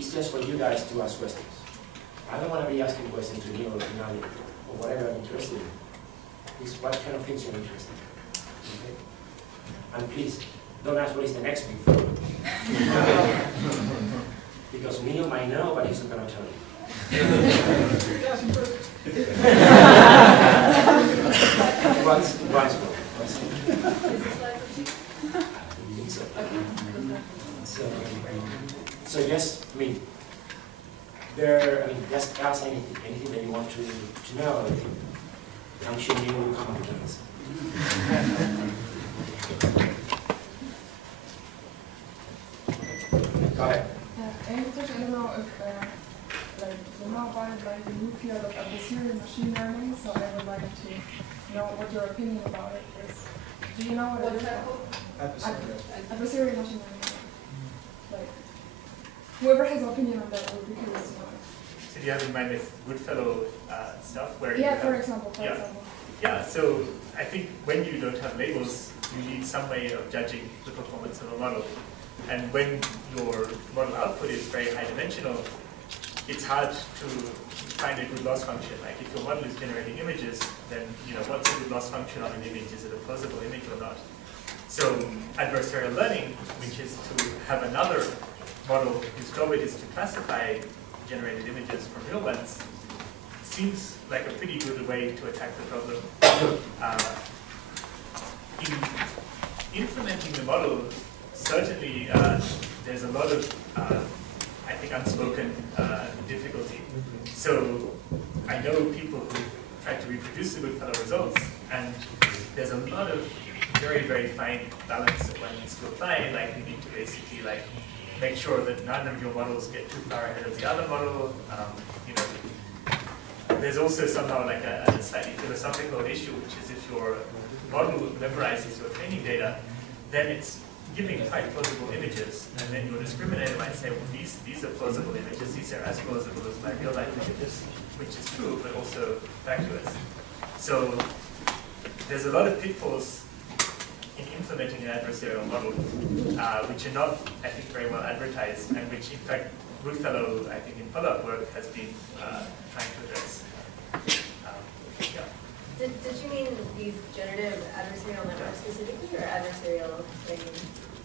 it's just for you guys to ask questions. I don't want to be asking questions to you or to Nadia or whatever I'm interested in. It's what kind of things you're interested in. Okay? And please, don't ask what is the next big thing. Because Neil might know, but he's not going to tell you. Once more. So just, just ask anything that you want to know. I'm sure you will come up with an answer. Go ahead. I don't know if now about like the new field of adversarial machine learning, so I would like to know what your opinion about it is. Do you know what it is? Adversarial machine learning. Like, whoever has an opinion on that would be curious to know. So do you have in mind this Goodfellow stuff? Where for example. Yeah, so I think when you don't have labels, you need some way of judging the performance of a model. And when your model output is very high dimensional, it's hard to find a good loss function. Like if your model is generating images, then what's a good loss function on an image? Is it a plausible image or not? So adversarial learning, which is to have another model whose job it is to classify generated images from real ones, seems like a pretty good way to attack the problem. In implementing the model, certainly there's a lot of, I think, unspoken difficulty. So I know people who try to reproduce the Goodfellow results, and there's a lot of very, very fine balance that one needs to apply. Like you need to basically make sure that none of your models get too far ahead of the other model. There's also somehow like a slightly philosophical issue, which is if your model memorizes your training data, then it's giving quite plausible images, and then your discriminator might say, well, these are plausible images, these are as plausible as my real life images, which is true, but also vacuous. So there's a lot of pitfalls in implementing an adversarial model, which are not, I think, very well advertised, and which, in fact, Goodfellow, I think, in follow-up work has been trying to address. Yeah. Did you mean these generative adversarial networks specifically, or adversarial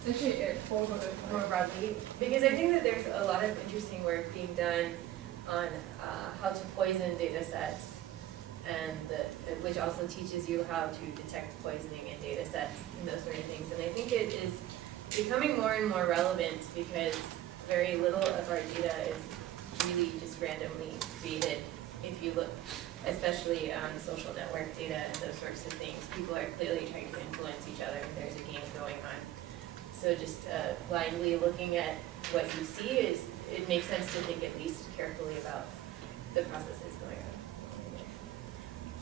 Actually, more broadly? Because I think that there's a lot of interesting work being done on how to poison data sets, and which also teaches you how to detect poisoning in data sets and those sort of things. And I think it is becoming more and more relevant because very little of our data is really just randomly created. If you look, especially social network data and those sorts of things, people are clearly trying to influence each other. There's a game going on. So just blindly looking at what you see it makes sense to think at least carefully about the processes going on.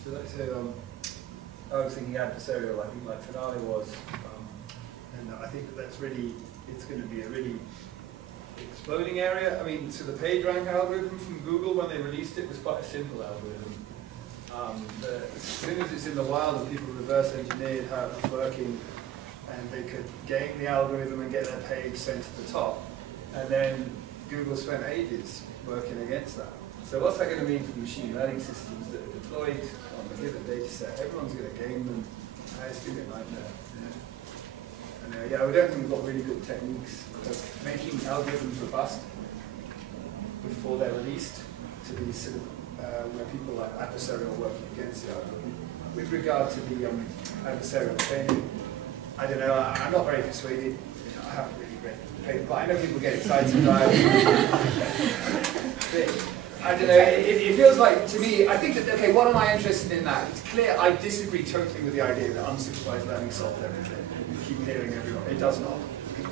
So I was thinking adversarial, I think like Finale was, and I think that's really, it's going to be a really exploding area. I mean, so the PageRank algorithm from Google, when they released it, was quite a simple algorithm. As soon as it's in the wild and people reverse engineered how it was working, and they could game the algorithm and get their page sent to the top, and then Google spent ages working against that. So what's that going to mean for machine learning systems that are deployed on a given data set? Everyone's going to game them. It's going to be a nightmare. And yeah, we don't think we've got really good techniques of making algorithms robust before they're released to be sort of where people like adversarial working against the algorithm. With regard to the adversarial training, I don't know, I'm not very persuaded. I haven't really read the paper, but I know people get excited about it. I don't know, it feels like, to me, I think that, okay, what am I interested in that? It's clear I disagree totally with the idea that unsupervised learning solves everything. You keep hearing everyone, it does not.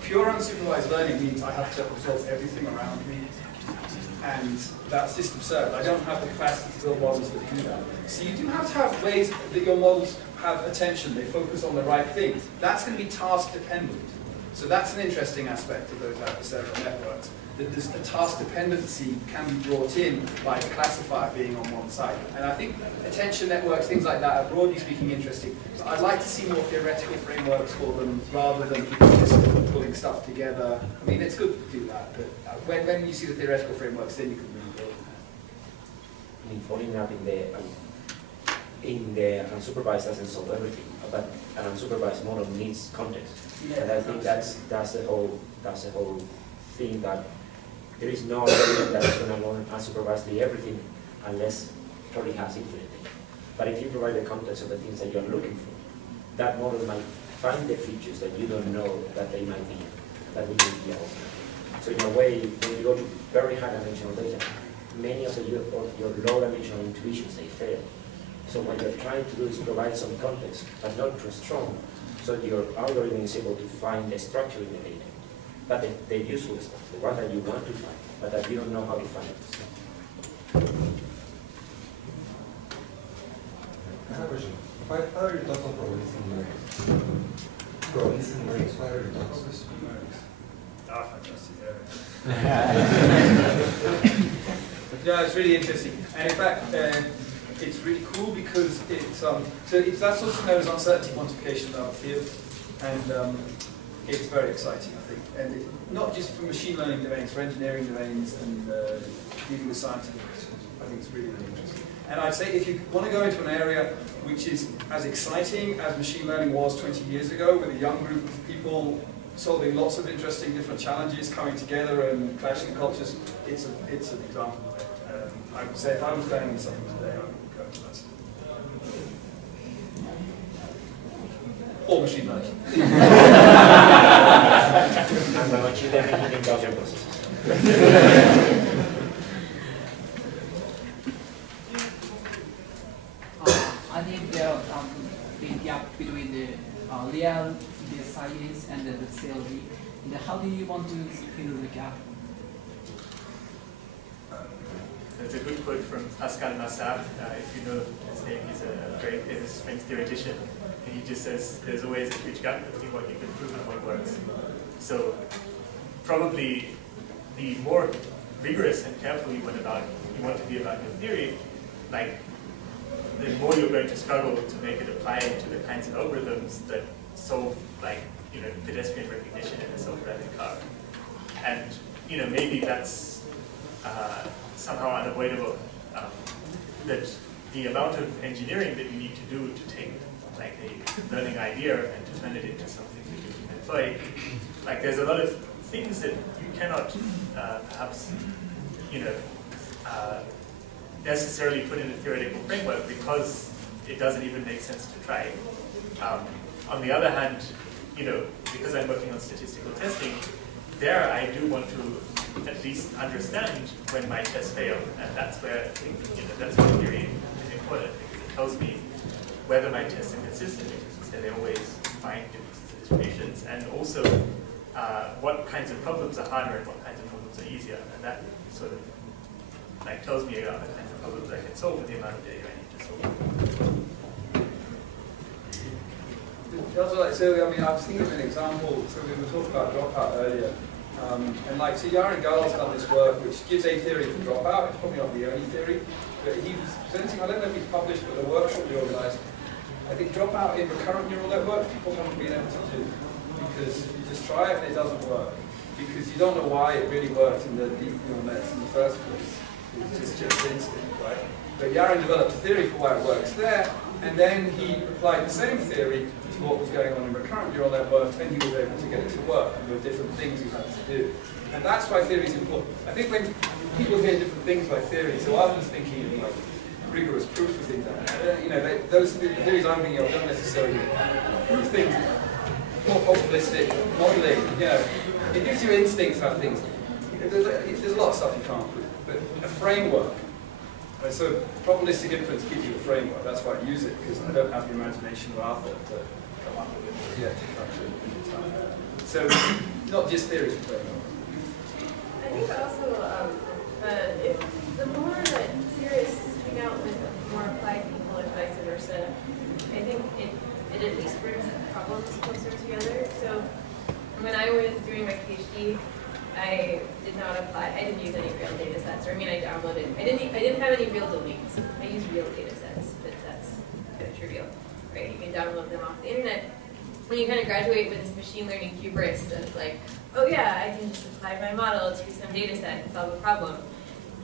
Pure unsupervised learning means I have to absorb everything around me, and that's just absurd. I don't have the capacity to build models that do that. So you do have to have ways that your models have attention, they focus on the right things. That's going to be task dependent. So that's an interesting aspect of those adversarial networks. that there's a task dependency can be brought in by a classifier being on one side. And I think attention networks, things like that, are broadly speaking interesting. But I'd like to see more theoretical frameworks for them rather than people just pulling stuff together. I mean, it's good to do that, but when you see the theoretical frameworks, then you can really build them. I mean, following up in the unsupervised doesn't solve everything, but an unsupervised model needs context. Yeah, and I think that's the whole thing, that there is no algorithm that is going to learn unsupervisedly everything unless it probably has infinite data. But if you provide the context of the things that you're looking for, that model might find the features that you don't know that they might be, that we may be out. So in a way, when you go to very high dimensional data, many of your low dimensional intuitions, they fail. So what you're trying to do is provide some context, but not too strong, so your algorithm is able to find the structure in the data. But the useful stuff, the one that you want to find, but that you don't know how to find it. I have a question. Why are your thoughts on probabilistic learning? Probabilistic learning, why are your thoughts? Ah, fantastic area. Yeah, it's really interesting. And in fact, it's really cool because that's also known as uncertainty quantification in our field. And it's very exciting, I think. And not just for machine learning domains, for engineering domains and dealing with scientific questions. I think it's really, really interesting. And I'd say if you want to go into an area which is as exciting as machine learning was 20 years ago, with a young group of people solving lots of interesting different challenges, coming together and clashing cultures, it's an example of it. I would say if I was learning something today, I would go to that. Or machine learning. And the machine learning in Gaussian processes. I think there are big gap between the real the science and the theory. And how do you want to fill the gap? There's a good quote from Pascal Massard. If you know his name, he's a very famous French theoretician. And he just says there's always a huge gap between what you can prove and what works. So probably the more rigorous and careful you want to be about your theory, like the more you're going to struggle to make it apply to the kinds of algorithms that solve, like, pedestrian recognition in a self-driving car. And maybe that's somehow unavoidable. That the amount of engineering that you need to do to take like a learning idea and to turn it into something that you can employ, like there's a lot of things that you cannot perhaps necessarily put in a theoretical framework because it doesn't even make sense to try. On the other hand, because I'm working on statistical testing, there I do want to at least understand when my tests fail, and that's where I think that's where theory is important, because it tells me whether my tests are consistent, because they always find differences in distributions, and also what kinds of problems are harder and what kinds of problems are easier, and that sort of like tells me about the kinds of problems I can solve with the amount of data I need to solve. Also, I was thinking of an example. So we were talking about dropout earlier, and so Yaron Gal's done this work which gives a theory for dropout. It's probably not the only theory, but he was presenting. I don't know if he's published, but the workshop we organised. I think dropout in recurrent neural networks people haven't been able to do because you just try it and it doesn't work because you don't know why it really worked in the deep neural nets in the first place. It's just instinct, right? But Yaron developed a theory for why it works there, and then he applied the same theory to what was going on in recurrent neural networks, and he was able to get it to work. And there were different things he had to do. And that's why theory is important. I think when people hear different things by theory, so I was thinking like rigorous proof of things. Those theories I'm thinking of don't necessarily prove things. More probabilistic modeling, it gives you instincts about things. There's a lot of stuff you can't prove, but a framework. Right, so probabilistic inference gives you a framework. That's why I use it, because I don't have the imagination of Arthur to come up with it. So not just theories of framework. I think also if the more that theorists hang out with more applied people and vice versa, I think it at least brings problems closer together. So when I was doing my PhD, I did not apply. I didn't use any real data sets. Or I mean, I downloaded. I didn't have any real domains. I used real data sets, but that's kind of trivial, right? You can download them off the internet. When you kind of graduate with this machine learning hubris of like, oh yeah, I can just apply my model to some data set and solve a problem.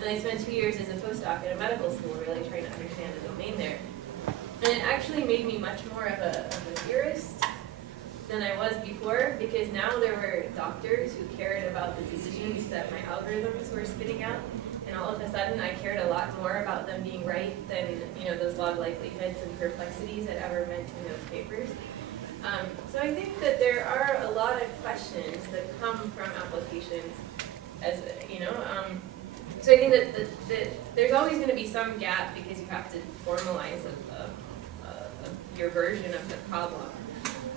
And I spent 2 years as a postdoc at a medical school really trying to understand the domain there. And it actually made me much more of a theorist than I was before, because now there were doctors who cared about the decisions that my algorithms were spitting out. And all of a sudden, I cared a lot more about them being right than those log likelihoods and perplexities that ever meant in those papers. So I think that there are a lot of questions that come from applications, as so I think that there's always going to be some gap because you have to formalize your version of the problem.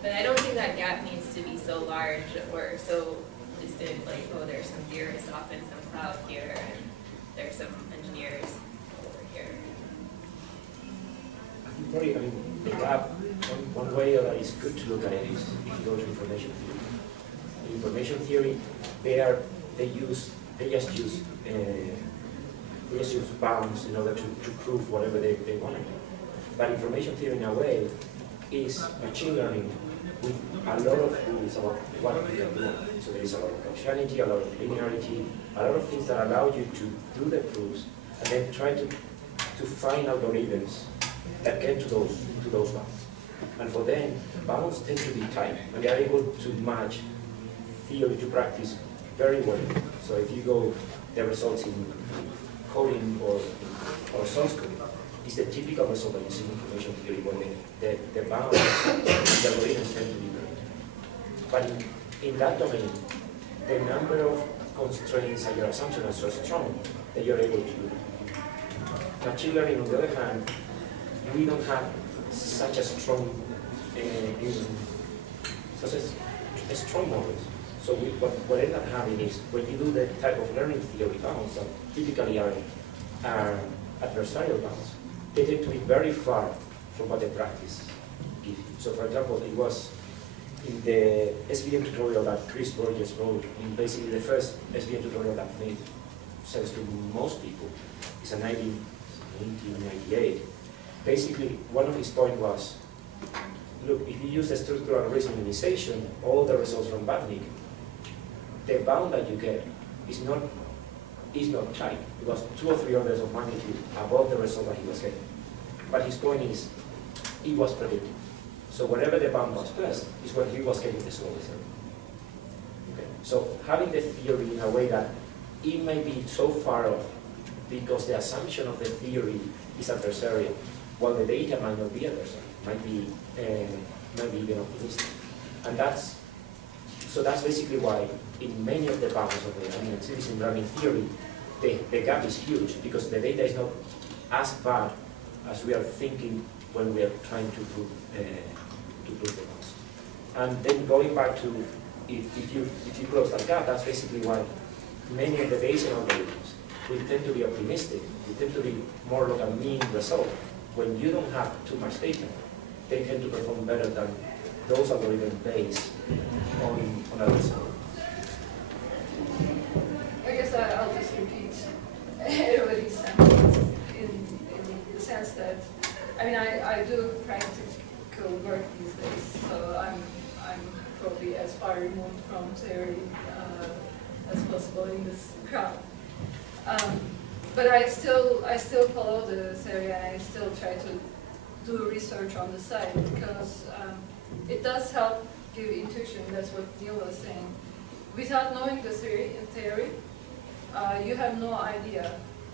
But I don't think that gap needs to be so large or so distant, like, oh, there's some theorists off in some cloud here, and there's some engineers over here. I think probably, the gap, one way that is good to look at it is if you go to information theory. In information theory, they just use bounds in order to prove whatever they want to do. But information theory, in a way, is machine learning with a lot of rules about what you can do. So there is a lot of causality, a lot of linearity, a lot of things that allow you to do the proofs and then try to find algorithms that get to those bounds. And for them, bounds tend to be tight, and they are able to match theory to practice very well. So if you go, the results in coding or source code, is the typical result that you see in information theory when the bounds, the algorithms tend to be great. But in that domain, the number of constraints and your assumptions are so strong that you're able to do it. Machine learning, on the other hand, we don't have such a strong models. So what end up having is, when you do the type of learning theory bounds that typically are adversarial bounds, they tend to be very far from what the practice gives you. So for example, it was in the SVM tutorial that Chris Borges wrote, in basically the first SVM tutorial that made sense to most people. It's a 1998. Basically, one of his points was, look, if you use the structural reason minimization, all the results from Batnik, the bound that you get is not tight. It was 2 or 3 orders of magnitude above the result that he was getting. But his point is, it was predicted. So whatever the bound was first is when he was getting the slow result. Okay. So having the theory in a way that it may be so far off because the assumption of the theory is adversarial, while the data might not be adversarial, might be even optimistic. And that's basically why in many of the bounds of the citizen learning theory, the gap is huge because the data is not as bad as we are thinking when we are trying to prove the bounds. And then going back to if you close that gap, that's basically why many of the Bayesian algorithms will tend to be optimistic. They tend to be more like a mean result. When you don't have too much data, they tend to perform better than those algorithms based on a result. I guess I'll just repeat everybody's sentence in the sense that, I mean, I do practical work these days, so I'm probably as far removed from theory as possible in this crowd. But I still follow the theory, and I still try to do research on the side because it does help give intuition. That's what Neil was saying. Without knowing the theory, you have no idea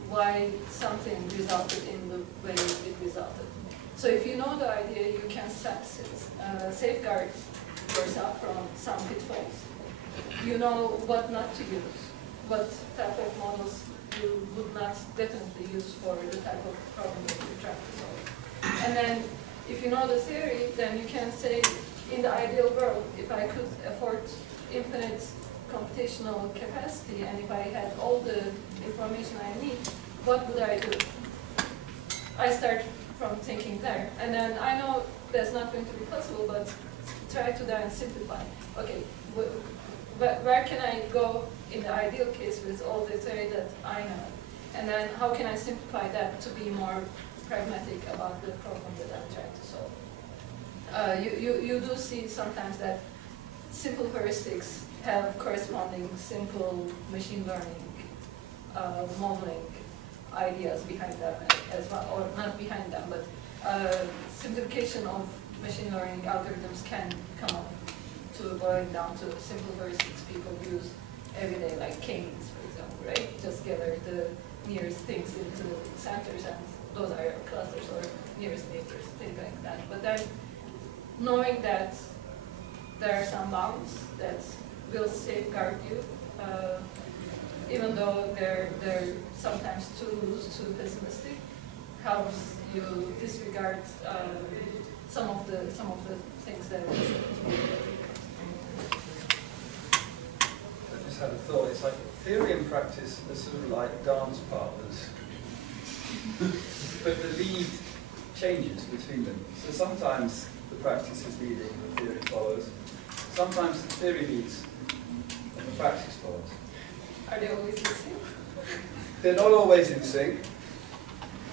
why something resulted in the way it resulted. So if you know the idea, you can safeguard yourself from some pitfalls. You know what not to use, what type of models you would not definitely use for the type of problem that you're trying to solve. And then if you know the theory, then you can say, in the ideal world, if I could afford infinite computational capacity and if I had all the information I need, what would I do? I start from thinking there. And then I know that's not going to be possible, but try to then simplify. Okay, where can I go in the ideal case with all the theory that I know? And then how can I simplify that to be more pragmatic about the problem that I'm trying to solve? You do see sometimes that simple heuristics have corresponding simple machine learning modeling ideas behind them as well, or not behind them, but simplification of machine learning algorithms can come up to boiling down to simple heuristics people use every day, like k-means, for example, right? Just gather the nearest things into centers, and those are your clusters or nearest neighbors, things like that. But then knowing that there are some bounds that will safeguard you, even though they're sometimes too loose, too pessimistic, helps you disregard some of the things that. I just had a thought. It's like theory and practice are sort of like dance partners, but the lead changes between them. So sometimes the practice is leading, the theory follows. Sometimes the theory leads, and the practice follows. Are they always in sync? They're not always in sync.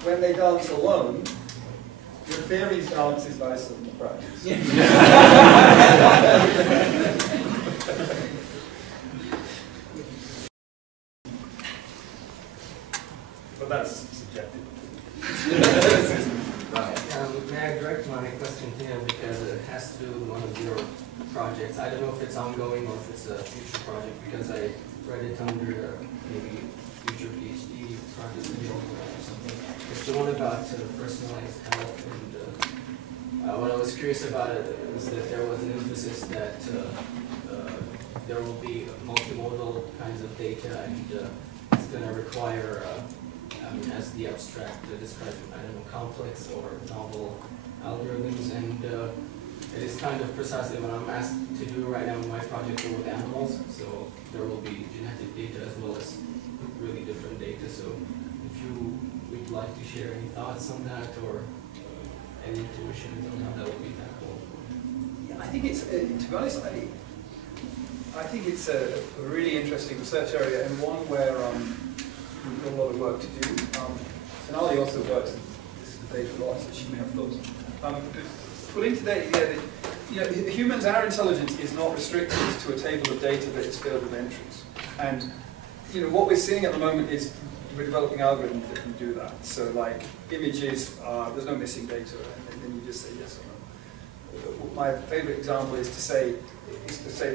When they dance alone, your theory's dance is nicer than the practice. But that's subjective. May I direct my question to him because it has to do with one of your projects. I don't know if it's ongoing or if it's a future project because I read it under maybe future PhD project or something. It's the one about personalized health, and what I was curious about it is that there was an emphasis that there will be multimodal kinds of data, and it's going to require as the abstract described, I don't know, complex or novel algorithms, and it is kind of precisely what I'm asked to do right now in my project with animals. So there will be genetic data as well as really different data. So if you would like to share any thoughts on that or any intuitions on how that would be tackled. Yeah, I think it's, to be honest, I think it's a really interesting research area and one where we've got a lot of work to do. Finale also works in this debate a lot, so she may have thoughts. Putting to the idea that humans, our intelligence is not restricted to a table of data that is filled with entries. And what we're seeing at the moment is we're developing algorithms that can do that. So like images, there's no missing data, and then you just say yes or no. My favorite example is to say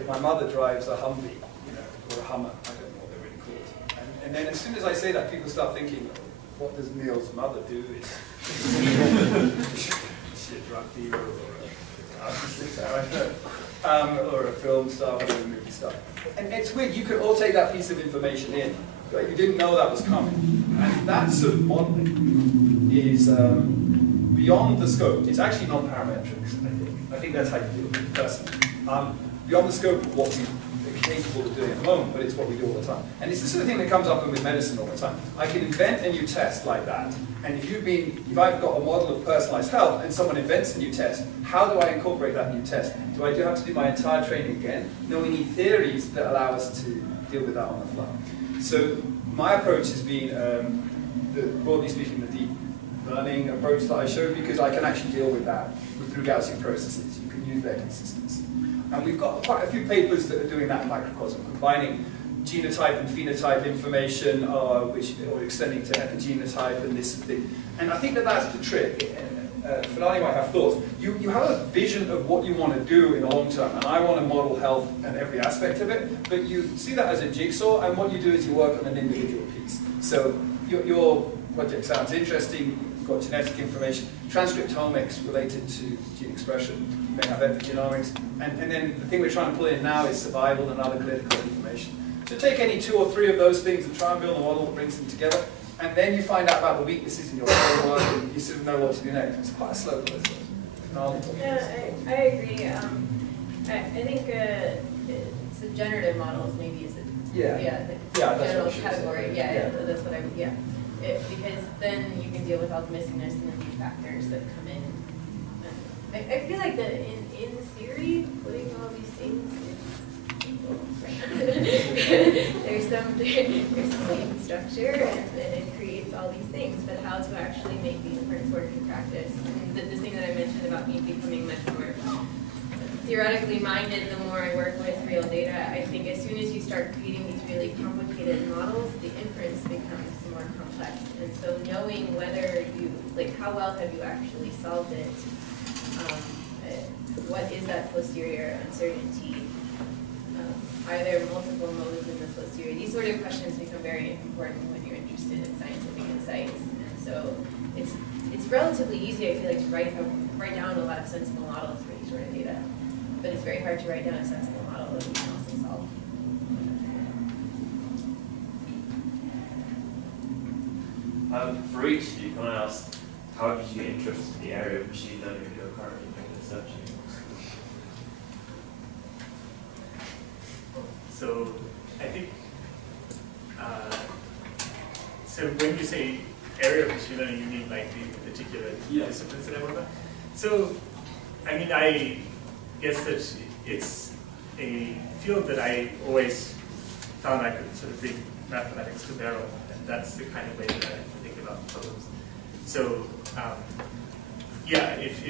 my mother drives a Humvee, or a Hummer. I don't know what they're really called. And then as soon as I say that, people start thinking, what does Neil's mother do? Is she a drug dealer or a film star, whatever, movie star? And it's weird. You could all take that piece of information in, but you didn't know that was coming. And that sort of modeling is beyond the scope. It's actually non-parametrics, I think. I think that's how you do it, personally. Beyond the scope of what we are capable of doing at the moment, but it's what we do all the time. And it's the sort of thing that comes up with medicine all the time. I can invent a new test like that, and if I've got a model of personalized health and someone invents a new test, how do I incorporate that new test? Do I have to do my entire training again? No, we need theories that allow us to deal with that on the fly. So my approach has been, broadly speaking, the deep learning approach that I showed, because I can actually deal with that through Gaussian processes. You can use their consistency. And we've got quite a few papers that are doing that in microcosm, combining genotype and phenotype information, or extending to epigenotype and this thing. And I think that that's the trick. Finale might have thoughts. You have a vision of what you want to do in the long term, and I want to model health and every aspect of it, but you see that as a jigsaw, and what you do is you work on an individual piece. So your project sounds interesting. You've got genetic information, transcriptomics related to gene expression. You may have epigenomics, and then the thing we're trying to pull in now is survival and other clinical information. So take any 2 or 3 of those things and try and build a model that brings them together, and then you find out about the weaknesses in your own work, and you sort of know what to do next. It's quite a slow process. Yeah, I agree. I think so generative models maybe is the general category. That's what I would. Yeah. Because then you can deal with all the missingness and the new factors that come in. I feel like that in theory, putting all these things is there's some plain structure, and it creates all these things, but how to actually make these inference work in practice. And this thing that I mentioned about me becoming much more theoretically minded the more I work with real data, I think as soon as you start creating these really complicated models, the inference becomes more complex. And so knowing whether you, like how well have you actually solved it, what is that posterior uncertainty? Are there multiple modes in the posterior? These sort of questions become very important when you're interested in scientific insights. And so it's relatively easy, I feel like, to write down a lot of sensible models for these sort of data. But it's very hard to write down a sensible model that we can also solve. For each, you kind of asked, how did you get interested in the area of machine learning that you're currently researching? So I think, so when you say area of machine learning, you mean like the particular disciplines that I work on? So, I mean, I guess that it's a field that I always found I could sort of bring mathematics to bear on, and that's the kind of way that I think about problems. So, yeah, if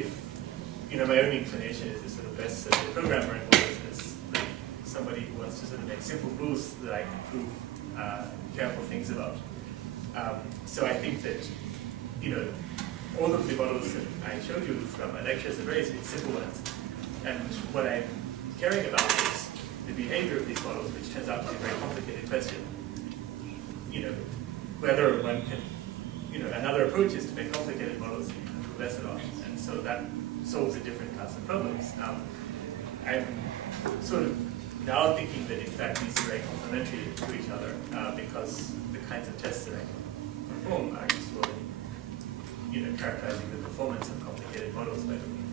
you know, my own inclination is to sort of best as a programmer and more as like somebody who wants to sort of make simple rules that I can prove careful things about. So I think that, you know, all of the models that I showed you from my lectures are very simple ones. And what I'm caring about is the behavior of these models, which turns out to be a very complicated question. You know, whether one can, you know, another approach is to make complicated models that you can do less about. And so that solves a different class of problems. I'm sort of now thinking that in fact these are very complementary to each other because the kinds of tests that I can perform are useful in, you know, characterizing the performance of complicated models by looking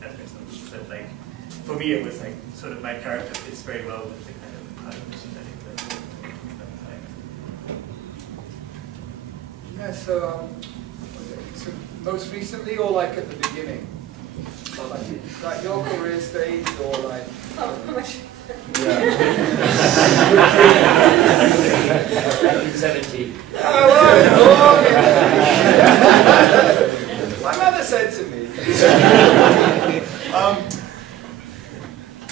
at mechanisms. But like, for me, it was like sort of my character fits very well with the kind of machine learning that Yeah, so most recently or like at the beginning? Or like your career stage or like... How much? Yeah. 1970. My mother said to me.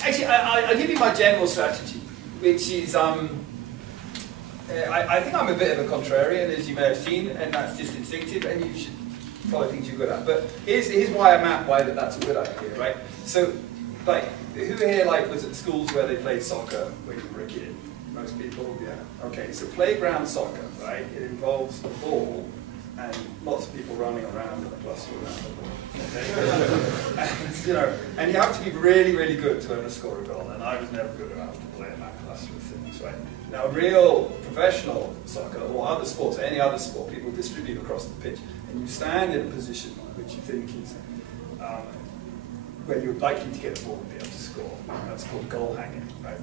Actually, I'll give you my general strategy, which is I think I'm a bit of a contrarian, as you may have seen, and that's just instinctive, and you should follow things you're good at. But here's why I'm at why that's a good idea, right? So, like, who here like was at schools where they played soccer when you were a kid? Most people, yeah. Okay, so playground soccer, right? It involves a ball and lots of people running around and a cluster around the ball. Okay? And, you know, and you have to be really, really good to ever score a goal. And I was never good enough to play in that cluster of things, right? Now, real professional soccer or other sports, any other sport, people distribute across the pitch, and you stand in a position which you think is where you're likely to get a ball and be able to score. That's called goal hanging, right?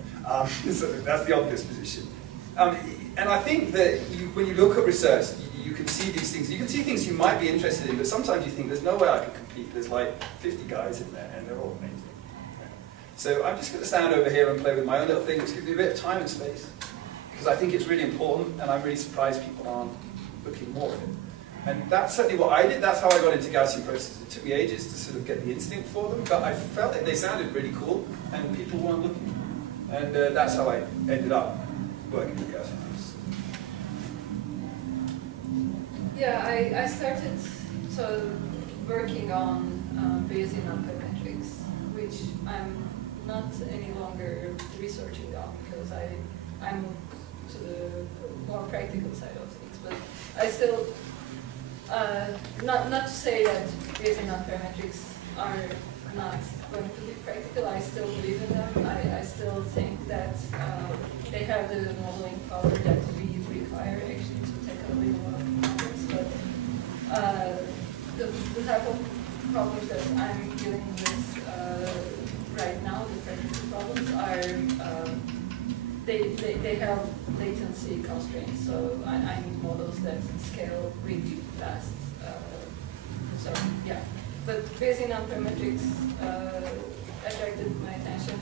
So that's the obvious position. And I think that when you look at research, you can see these things. You can see things you might be interested in, but sometimes you think, there's no way I can compete. There's like 50 guys in there, and they're all amazing. So I'm just going to stand over here and play with my own little thing, which gives me a bit of time and space. Because I think it's really important, and I'm really surprised people aren't looking more at it. And that's certainly what I did. That's how I got into Gaussian processes. It took me ages to sort of get the instinct for them, but I felt that they sounded really cool, and people weren't looking. And that's how I ended up working with Gaussian processes. Yeah, I started working on Bayesian nonparametrics, which I'm not any longer researching on because I'm to the more practical side of things. But I still, not to say that Bayesian nonparametrics are not going to be practical. I still believe in them. I still think that they have the modeling power that we require actually to tackle a lot of problems. But the type of problems that I'm dealing with right now, the practical problems, are they have latency constraints. So I need models that scale really fast. So yeah. But Bayesian nonparametrics attracted my attention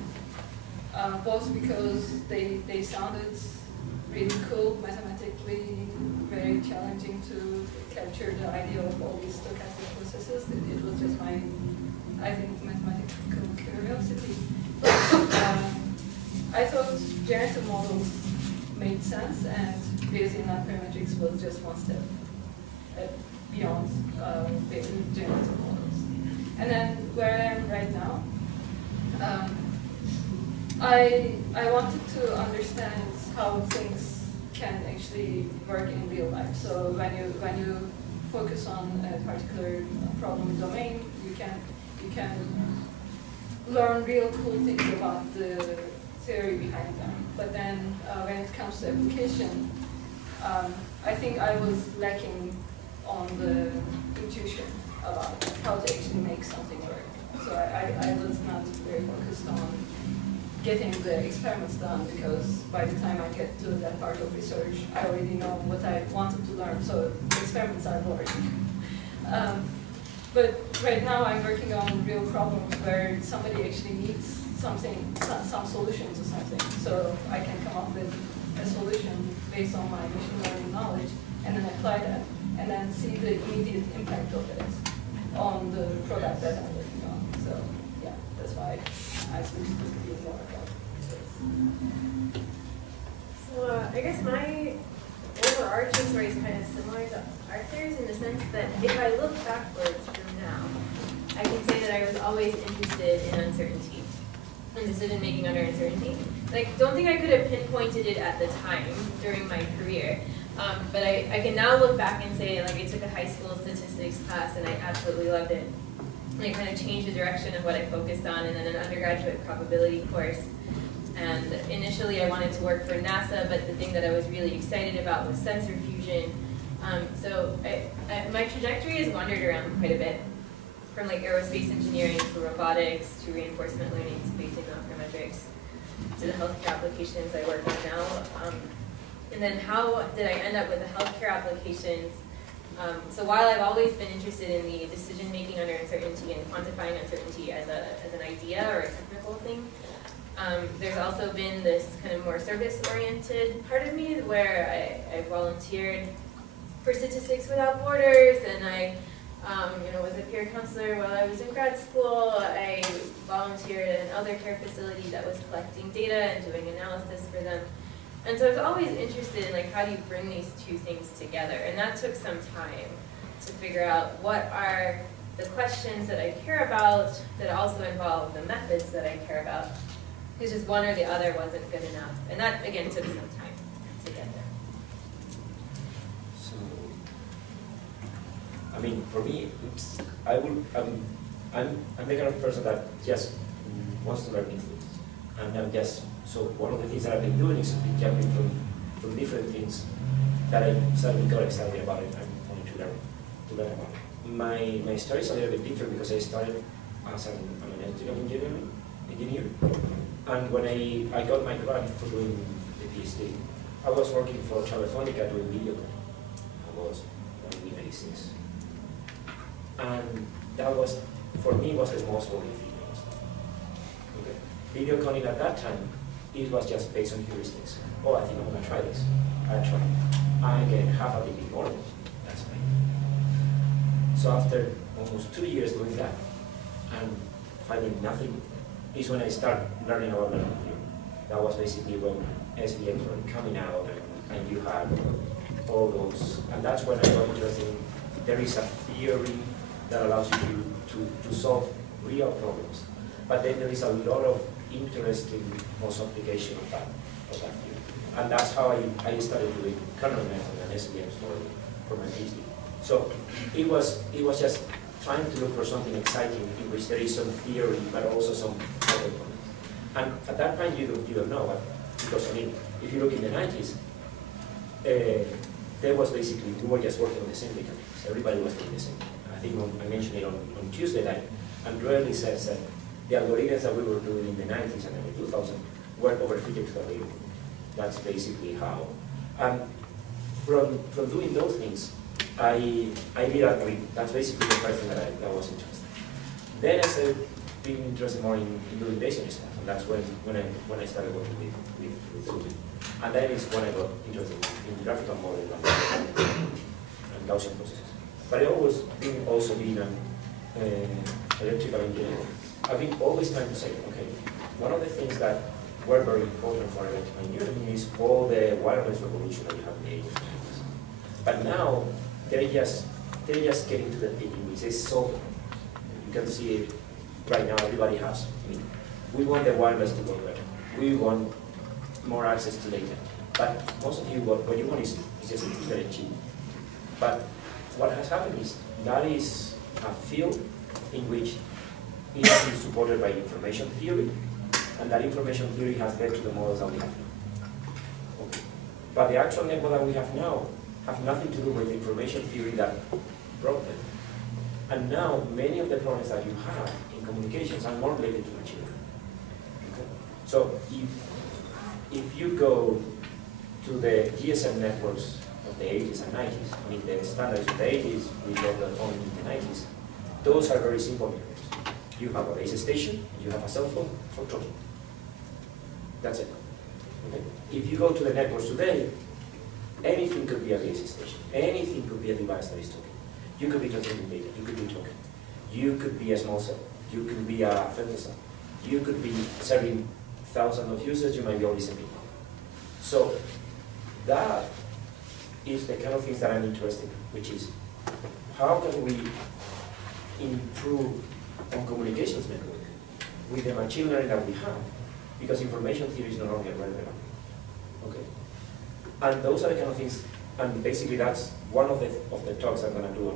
both because they sounded really cool mathematically, very challenging to capture the idea of all these stochastic processes. It was just my, I think, mathematical curiosity. I thought generative models made sense, and Bayesian nonparametrics was just one step beyond Bayesian generative models. And then where I am right now, I wanted to understand how things can actually work in real life. So when you focus on a particular problem domain, you can learn real cool things about the theory behind them. But then when it comes to application, I think I was lacking on the intuition about how to actually make something work. So I was not very focused on getting the experiments done, because by the time I get to that part of research, I already know what I wanted to learn, so the experiments are boring. But right now I'm working on real problems where somebody actually needs something, some solution to something. So I can come up with a solution based on my machine learning knowledge and then apply that and then see the immediate impact of it on the product that I'm working on. So yeah, that's why I switched to being more about research. So I guess my overarching story is kind of similar to Arthur's in the sense that if I look backwards from now, I can say that I was always interested in uncertainty and decision making under uncertainty. And I don't think I could have pinpointed it at the time during my career, but I can now look back and say, like, I took a high school statistics class and I absolutely loved it. And it kind of changed the direction of what I focused on, and then an undergraduate probability course. And initially I wanted to work for NASA, but the thing that I was really excited about was sensor fusion. So my trajectory has wandered around quite a bit, from like aerospace engineering to robotics to reinforcement learning to Bayesian nonparametrics to the healthcare applications I work on now. And then how did I end up with the healthcare applications? So while I've always been interested in the decision making under uncertainty and quantifying uncertainty as an idea or a technical thing, there's also been this kind of more service-oriented part of me where I volunteered for Statistics Without Borders, and I was a peer counselor while I was in grad school. I volunteered at an elder care facility that was collecting data and doing analysis for them. And so I was always interested in, like, how do you bring these two things together? And that took some time to figure out what are the questions that I care about that also involve the methods that I care about. Because just one or the other wasn't good enough. And that, again, took some time to get there. So, I mean, for me, I'm the kind of person that just wants to learn new things. And I'm just, so one of the things that I've been doing is jumping from different things that I suddenly got excited about it and wanted to learn about it. My story is a little bit different because I started as an electrical engineer. And when I got my grant for doing the PhD, I was working for Telefonica doing video calling. I was 1996. And that was, for me, was the most boring thing. Okay. Video calling at that time, it was just based on heuristics. Oh, I think I'm going to try this. I tried. I get half a degree more. That's fine. So after almost 2 years doing that and finding nothing, is when I started learning about learning theory. That was basically when SVM were coming out and you had all those, and that's when I got interested in, there is a theory that allows you to solve real problems. But then there is a lot of interesting also application of that theory. And that's how I started doing kernel method and SVMs for my PhD. So it was just trying to look for something exciting in which there is some theory, but also some other problems. And at that point, you don't know, but because I mean, if you look in the 90s, there was basically, we were just working on the same mechanics. Everybody was doing the same. I think I mentioned it on Tuesday night, and Rarely says that the algorithms that we were doing in the 90s and early 2000s were overfitted to the real. That's basically how. And from doing those things, I did agree. That's basically the first thing that was interested. Then I started being interested more in doing Bayesian stuff. And that's when I started working with Ruby. And then is when I got interested in graphical modeling and Gaussian processes. But I always been also been an electrical engineer. I've been always trying to say, okay, one of the things that were very important for electrical engineering is all the wireless revolution that you have in the 80s. But now they're just getting to the peak in which it's so. You can see it right now. Everybody has. I mean, we want the wireless to work better. We want more access to data. But most of you, what you want is just very cheap. But what has happened is that is a field in which it has been supported by information theory, and that information theory has led to the models that we have now. Okay. But the actual network that we have now have nothing to do with the information theory that brought them. And now many of the problems that you have in communications are more related to machine learning. Okay. So if you go to the GSM networks of the 80s and 90s, I mean the standards of the 80s, we got the phone in the 90s, those are very simple networks. You have a base station, you have a cell phone, or talking. That's it. Okay? If you go to the networks today, anything could be a base station. Anything could be a device that is talking. You could be transmitting data, you could be talking. You could be a small cell, you could be a femtocell. You could be serving thousands of users, you might be only sending one. So that is the kind of things that I'm interested in, which is how can we improve on communications network with the machine learning that we have, because information theory is no longer relevant. Okay? And those are the kind of things, and basically that's one of the talks I'm going to do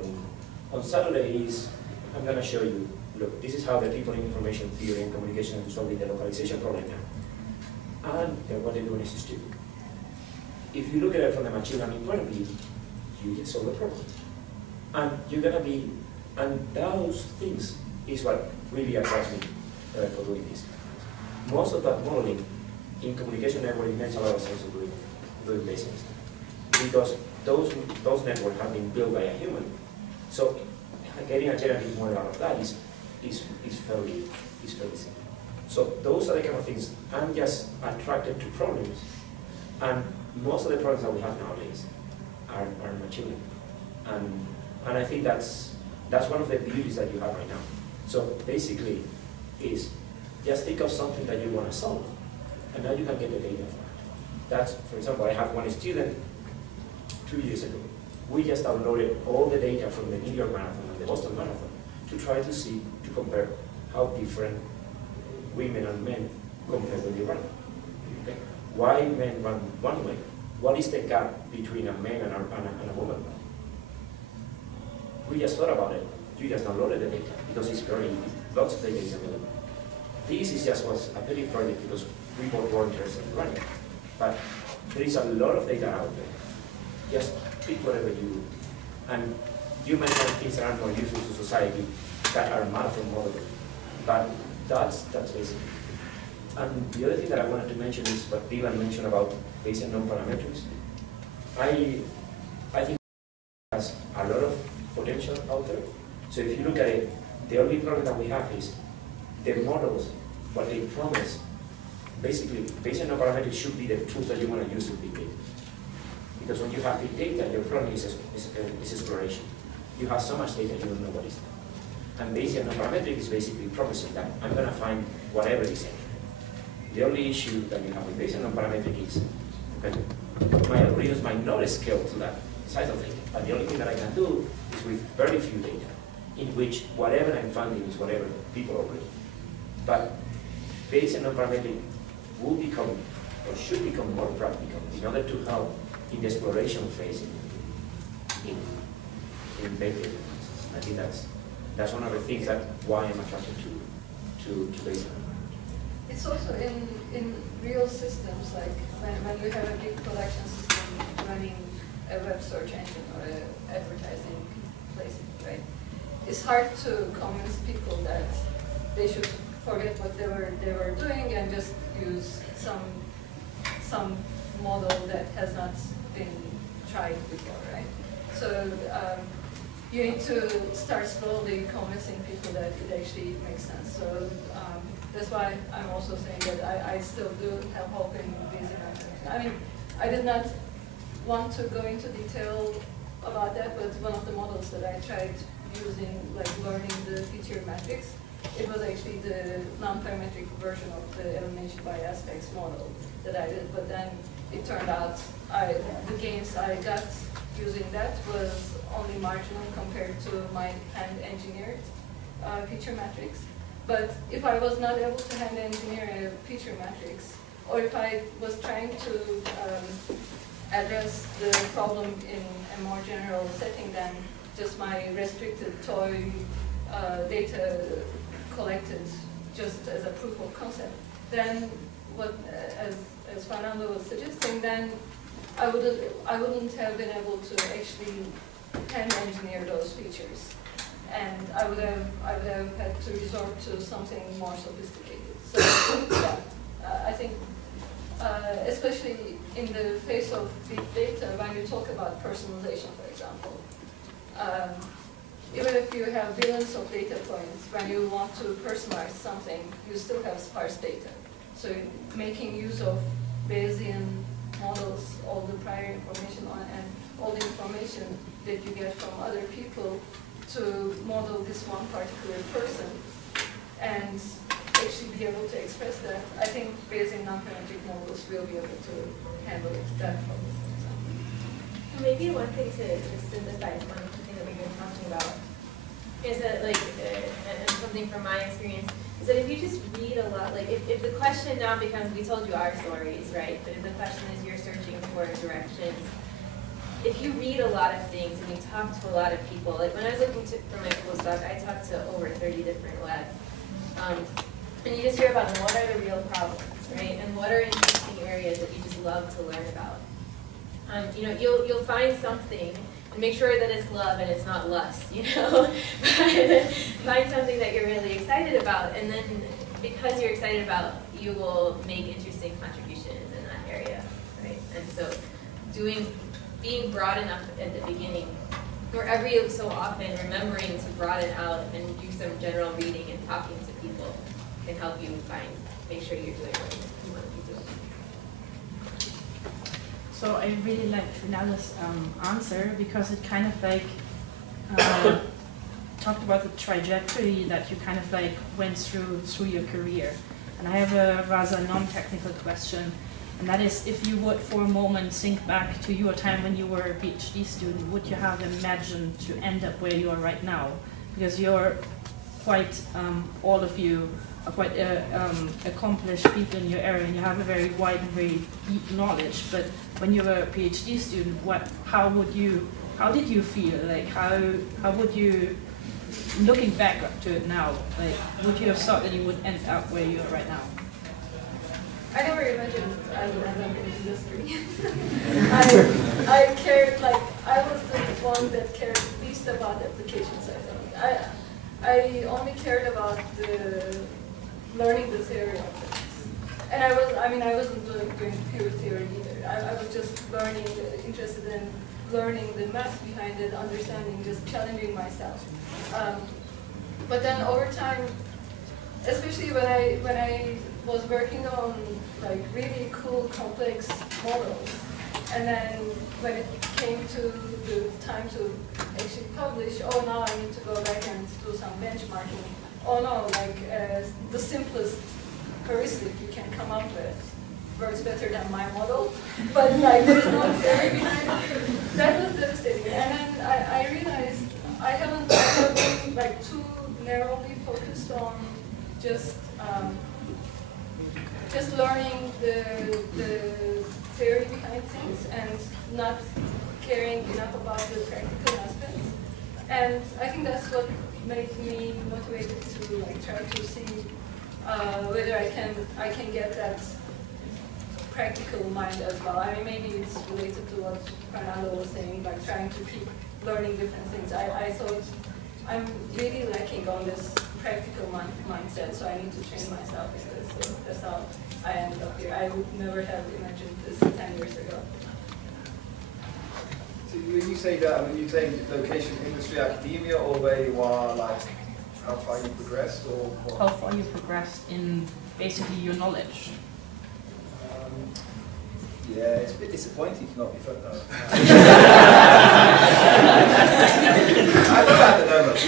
on Saturday is, I'm going to show you, look, this is how the people in information theory and communication are solving the localization problem now. And what they're doing is stupid. If you look at it from the machine learning point of view, you just solve the problem. And you're going to be, and those things is what really attracts me for doing this. Most of that modeling in communication network, it makes a lot of sense of doing basic stuff. Because those networks have been built by a human. So getting a generative model out of that is fairly simple. So those are the kind of things. I'm just attracted to problems. And most of the problems that we have nowadays are machine learning. And I think that's one of the beauties that you have right now. So basically is just think of something that you want to solve, and now you can get the data from it. That's, for example, I have one student 2 years ago. We just downloaded all the data from the New York Marathon and the Boston Marathon to try to compare how different women and men compare when they run. Okay? Why men run one way? What is the gap between a man and a woman? We just thought about it. You just downloaded the data because it's lots of data is available. This is just was a petty project because we both were interested in running. But there is a lot of data out there. Just pick whatever you, and you might have things that are more useful to society that are marathon modelable. But that's basically. And the other thing that I wanted to mention is what Divan mentioned about Bayesian non-parametrics. I think it has a lot of potential out there. So if you look at it, the only problem that we have is the models, what they promise, basically, Bayesian non-parametrics should be the tools that you want to use with big data. Because when you have big data, your problem is exploration. You have so much data, you don't know what is there. And Bayesian non-parametric is basically promising that I'm going to find whatever is in. The only issue that you have with Bayesian non-parametric is, okay, my algorithms might not scale to that size of data, but the only thing that I can do is with very few data, in which whatever I'm finding is whatever people already. But Bayesian non-parametric will become, or should become more practical in order to help in the exploration phase in big data. I think that's one of the things that why I'm attracted to Bayesian. It's also in real systems, like when you have a big production system running a web search engine or an advertising place, right? It's hard to convince people that they should forget what they were doing and just use some model that has not been tried before, right? So you need to start slowly convincing people that it actually makes sense. So That's why I'm also saying that I still do have hope in basic information. I mean, I did not want to go into detail about that, but one of the models that I tried using, like learning the feature matrix, it was actually the non-parametric version of the elimination by aspects model that I did, but then it turned out the gains I got using that was only marginal compared to my hand-engineered feature matrix. But if I was not able to hand-engineer a feature matrix, or if I was trying to address the problem in a more general setting than just my restricted toy data collected just as a proof of concept, then what, as Fernando was suggesting, then I wouldn't have been able to actually hand engineer those features, and I would have had to resort to something more sophisticated. So yeah, I think especially in the face of big data, when you talk about personalization, for example, even if you have billions of data points, when you want to personalize something, you still have sparse data. So making use of Bayesian models, all the prior information on, and all the information that you get from other people to model this one particular person and actually be able to express that, I think Bayesian non-parametric models will be able to handle that problem, for example. Maybe one thing to just synthesize one thing that we've been talking about is that, like, and something from my experience, is that if you just read a lot, like, if the question now becomes, we told you our stories, right? But if the question is you're searching for directions, if you read a lot of things and you talk to a lot of people, like when I was looking for my postdoc, I talked to over 30 different labs. And you just hear about what are the real problems, right? And what are interesting areas that you just love to learn about. You know, you'll find something and make sure that it's love and it's not lust, you know? But find something that you're really excited about, and then because you're excited about, you will make interesting contributions in that area, right? And so being broad enough at the beginning, or every so often remembering to broaden out and do some general reading and talking to people can help you make sure you're doing what you want to be doing. So I really like Fernando's answer, because it kind of like talked about the trajectory that you kind of like went through your career. And I have a rather non-technical question, and that is, if you would for a moment think back to your time when you were a PhD student, would you have imagined to end up where you are right now? Because you're quite, all of you are quite accomplished people in your area, and you have a very wide and very deep knowledge. But when you were a PhD student, how did you feel? Like, how would you, looking back to it now, like, would you have thought that you would end up where you are right now? I never imagined I would end up in the industry. I cared, like, I was the one that cared least about applications, I think. I only cared about learning the theory of things. And I wasn't doing pure theory either. I was just interested in learning the math behind it, understanding, just challenging myself. But then over time, especially when I was working on like really cool, complex models, and then when it came to the time to actually publish, oh, now I need to go back and do some benchmarking. Oh no, like the simplest heuristic you can come up with works better than my model, but like there's no theory behind it. That was devastating. And then I realized I haven't been like too narrowly focused on just learning the theory behind things and not caring enough about the practical aspects. And I think that's what made me motivated to like try to see whether I can get that practical mind as well. I mean, maybe it's related to what Fernando was saying, like trying to keep learning different things. I thought I'm really lacking on this practical mindset, so I need to train myself in this. So that's how I ended up here. I would never have imagined this 10 years ago. So when you say that, I mean, you say location, industry, academia, or where you are like how far you progressed, or what? How far you progressed in basically your knowledge? Yeah, it's a bit disappointing to not be put though. I thought I had the know much.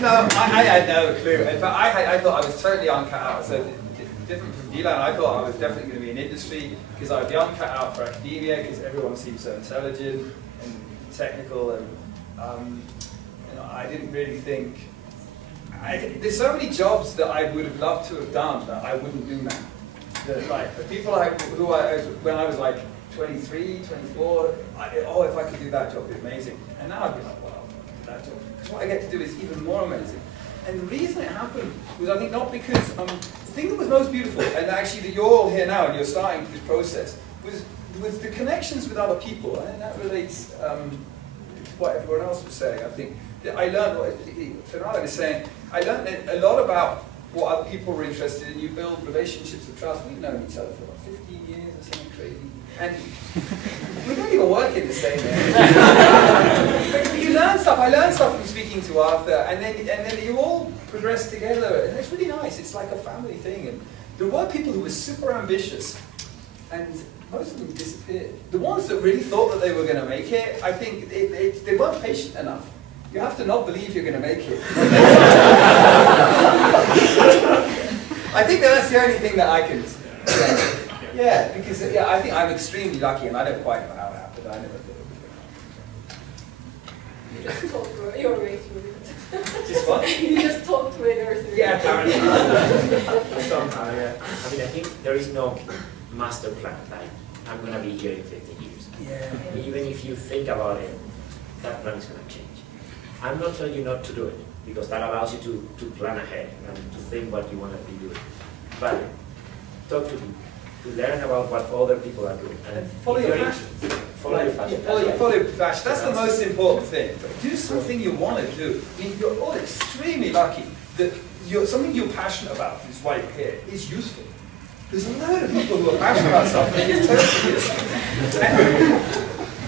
No, I had no clue. In fact, I thought I was totally uncut out. So different from Dialog, I thought I was definitely going to be in industry because I would be uncut out for academia because everyone seems so intelligent and technical, and I didn't really think. There's so many jobs that I would have loved to have done that I wouldn't do now. Like the people when I was like 23, 24, if I could do that job, it'd be amazing. And now I'd be like, wow, I could do that job. Because what I get to do is even more amazing. And the reason it happened was, I think, not because, the thing that was most beautiful, and actually that you're all here now and you're starting this process, was the connections with other people. And that relates to what everyone else was saying. I think that I learned, what Fernando was saying, I learned a lot about what other people were interested in. You build relationships of trust. We've known each other for about 15 years or something crazy. And we don't even work in the same area. But you learn stuff. I learned stuff from speaking to Arthur, and then you all progress together, and it's really nice. It's like a family thing. And there were people who were super ambitious, and most of them disappeared. The ones that really thought that they were going to make it, I think they weren't patient enough. You have to not believe you're going to make it. I think that's the only thing that I can say. Yeah, because I think I'm extremely lucky, and I don't quite know how it happened. I never thought it would happen. You just talked your way through it. Just what? You just talked your way through it. Yeah, apparently. Somehow, yeah. I mean, I think there is no master plan. Like, I'm going to be here in 15 years. Yeah. Even if you think about it, that plan is going to change. I'm not telling you not to do it, because that allows you to plan ahead and to think what you want to be doing. But talk to people, to learn about what other people are doing. And follow your passion. Follow your passion. Follow your passion. That's the most important thing. Do something you want to do. I mean, you're all extremely lucky that something you're passionate about, is why you're here, is useful. There's a load of people who are passionate about something, it's totally useful.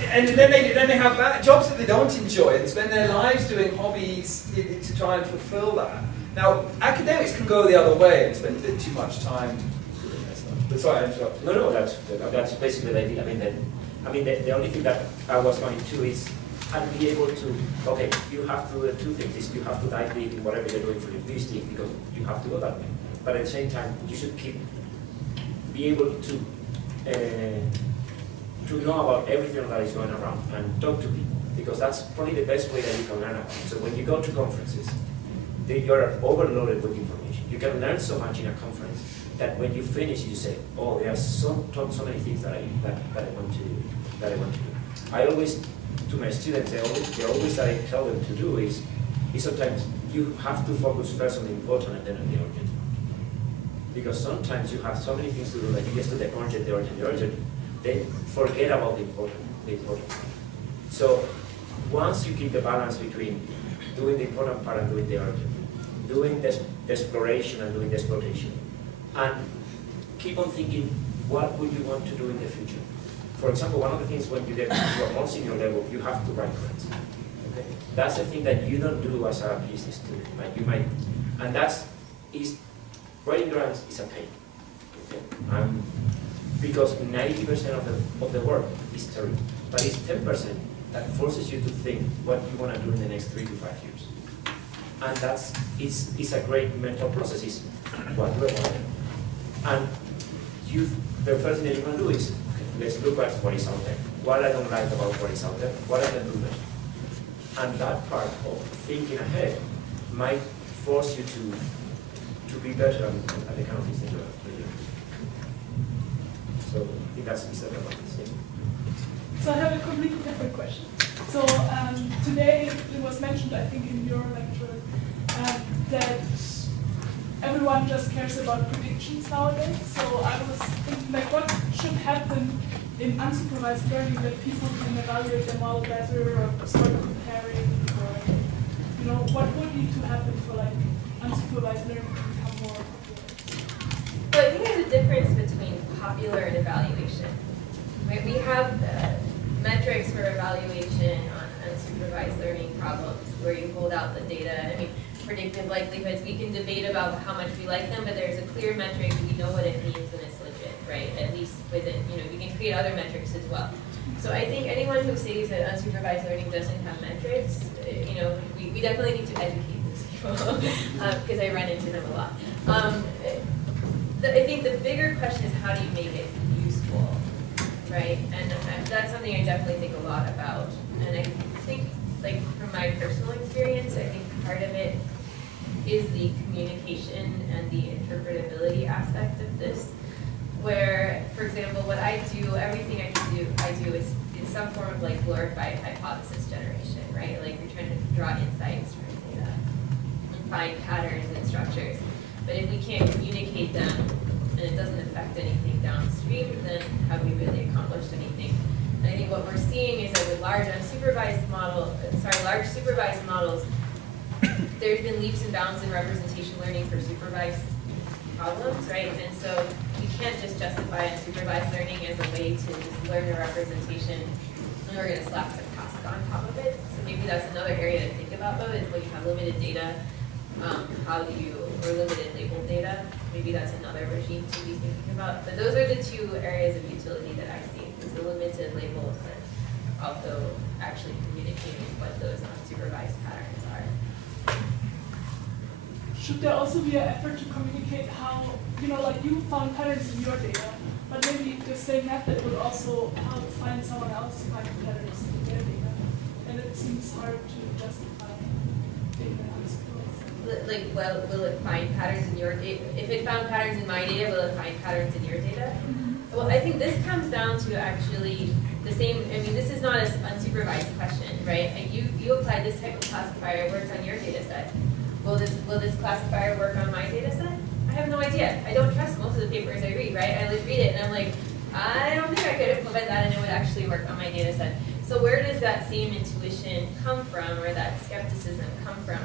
And then they have jobs that they don't enjoy and spend their lives doing hobbies to try and fulfill that. Now, academics can go the other way and spend too much time doing that stuff. But sorry, I interrupted. No, that's basically the idea. I mean, the only thing that I was going to is, and be able to, okay, you have to do two things. Is you have to dive deep in whatever you're doing for your PhD, because you have to go that way. But at the same time, you should be able to know about everything that is going around and talk to people, because that's probably the best way that you can learn about it. So when you go to conferences, you're overloaded with information. You can learn so much in a conference that when you finish, you say, "Oh, there are so many things that I want to do." I always, to my students, the always that I tell them to do is sometimes you have to focus first on the important and then on the urgent, because sometimes you have so many things to do, like you just do the urgent. Then forget about the important. So once you keep the balance between doing the important part and doing the urgent, doing the exploration and doing the exploitation, and keep on thinking, what would you want to do in the future? For example, one of the things when you get to a more senior level, you have to write grants. Okay? That's the thing that you don't do as a PhD student. Right? You might, and writing grants is a pain. Okay? Because 90% of the work is theory, but it's 10% that forces you to think what you want to do in the next 3 to 5 years. And it's a great mental process. Is what do I want? And the first thing that you can do is, okay, let's look at what is out there. What I don't like about what is out there, what I can do better. And that part of thinking ahead might force you to be better at the kind of things that you're doing. So I think that's exactly what I'm saying. So I have a completely different question. So today it was mentioned, I think, in your lecture that everyone just cares about predictions nowadays. So I was thinking, like, what should happen in unsupervised learning that people can evaluate their model better or start comparing, or what would need to happen for like unsupervised learning to become more popular? Well, I think there's a difference between popular and evaluation. We have the metrics for evaluation on unsupervised learning problems where you hold out the data. I mean, predictive likelihoods, we can debate about how much we like them, but there's a clear metric, we know what it means and it's legit, right? At least within, we can create other metrics as well. So I think anyone who says that unsupervised learning doesn't have metrics, we definitely need to educate these people, because I run into them a lot. I think the bigger question is how do you make it useful, right? And that's something I definitely think a lot about. And I think, like, from my personal experience, I think part of it is the communication and the interpretability aspect of this, where, for example, what I do, everything I do is in some form of like glorified hypothesis generation, right? Like we're trying to draw insights from data and find patterns and structures. But if we can't communicate them and it doesn't affect anything downstream, then have we really accomplished anything? And I think what we're seeing is that with large supervised models, there's been leaps and bounds in representation learning for supervised problems, right? And so you can't just justify unsupervised learning as a way to just learn a representation and we're going to slap some task on top of it. So maybe that's another area to think about though, is when you have limited data, or limited labeled data, maybe that's another regime to be thinking about. But those are the two areas of utility that I see, is the limited labels and also actually communicating what those unsupervised patterns are. Should there also be an effort to communicate how, like you found patterns in your data, but maybe the same method would also help find someone else find patterns in their data, and it seems hard to justify data unsupervised. Like, well, will it find patterns in your data? If it found patterns in my data, will it find patterns in your data? Mm-hmm. Well, I think this comes down to actually the same, this is not an unsupervised question, right? And you apply this type of classifier, it works on your data set. Will this classifier work on my data set? I have no idea. I don't trust most of the papers I read, right? I read it and I'm like, I don't think I could implement that and it would actually work on my data set. So where does that same intuition come from, or that skepticism come from?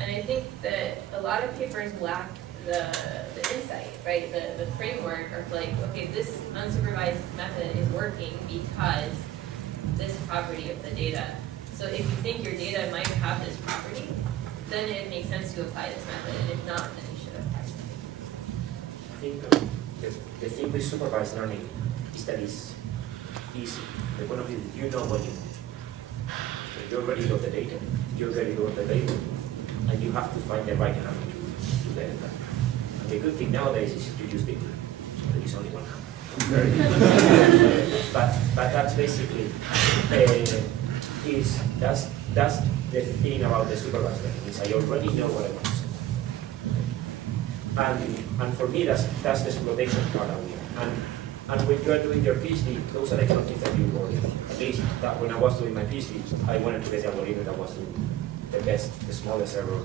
And I think that a lot of papers lack the insight, right? The framework of like, okay, this unsupervised method is working because this property of the data. So if you think your data might have this property, then it makes sense to apply this method, and if not, then you should apply something. I think the thing with supervised learning is that it's easy. The point of view, you know what you want. You already got the data, you already got the label, and you have to find the right hand to get it done. And the good thing nowadays is to use data, so there is only one hand. but that's basically that's the thing about the supervised learning, is I already know what I want to say. And for me, that's the exploitation part of it. And when you are doing your PhD, those are the kind of things that you work on. At least that when I was doing my PhD, I wanted to get the algorithm that was doing the best, the smallest error.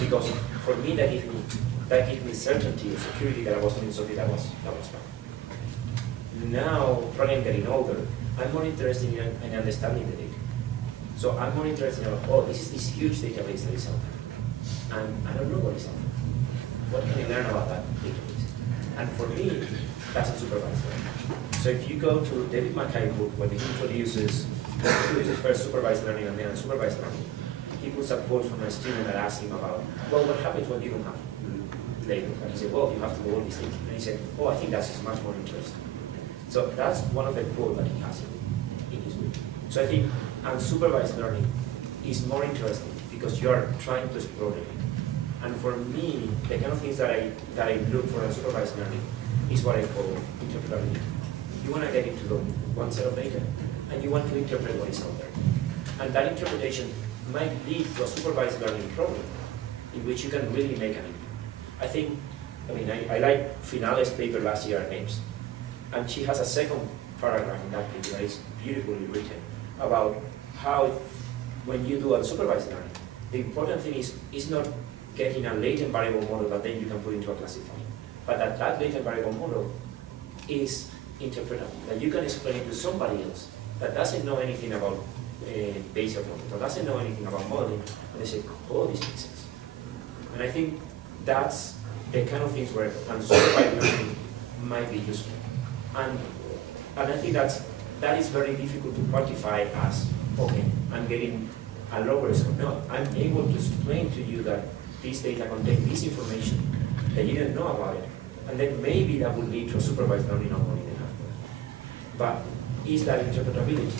Because for me, that gave me certainty of security that I was doing something that was fine. Now, probably I'm getting older, I'm more interested in understanding the data. So I'm more interested in, this is this huge database that is out there. And I don't know what is out there. What can I learn about that database? And for me, that's unsupervised learning. So if you go to David Mackay's book, when he introduces first supervised learning and then unsupervised learning, he puts a quote from a student that asked him about, what happens when you don't have labels? And he said, you have to do all these things. And he said, I think that's much more interesting. So that's one of the quotes that he has in his book. So I think unsupervised learning is more interesting because you are trying to explore it. And for me, the kind of things that I look for unsupervised learning is what I call interpretability. You want to get into one set of data, and you want to interpret what is out there. And that interpretation might lead to a supervised learning problem in which you can really make an impact. I like Finale's paper last year on names, and she has a second paragraph in that paper that is beautifully written about how, when you do unsupervised learning, the important thing is not getting a latent variable model that then you can put into a classifier, but that latent variable model is interpretable, that you can explain it to somebody else that doesn't know anything about Bayesian models, or doesn't know anything about modeling, and they say, this makes sense. And I think that's the kind of things where unsupervised learning might be useful. And I think that is very difficult to quantify as okay, I'm getting a lower score. No, I'm able to explain to you that this data contains this information that you didn't know about it. And then maybe that would lead to a supervised learning algorithm after that. But is that interpretability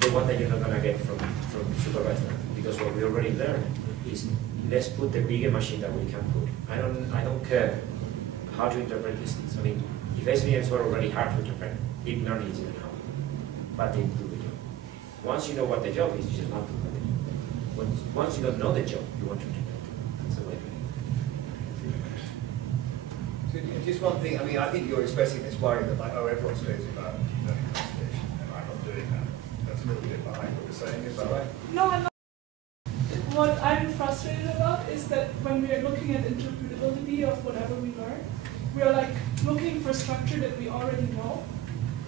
the one that you're not going to get from supervised learning? Because what we already learned is let's put the bigger machine that we can put. I don't care how to interpret these things. I mean, if SVMs were already hard to interpret, deep learning is even harder. But they do the job. Once you know what the job is, you just want to do it. Once you don't know the job, you want to interpret it. That's the way to do it. So just one thing, I mean, I think you're expressing this worry that, like, oh, everyone's crazy about learning conservation, and I'm not doing that. That's a little bit behind what you're saying, is that right? No, I'm not. What I'm frustrated about is that when we are looking at interpretability of whatever we learn, we are like looking for structure that we already know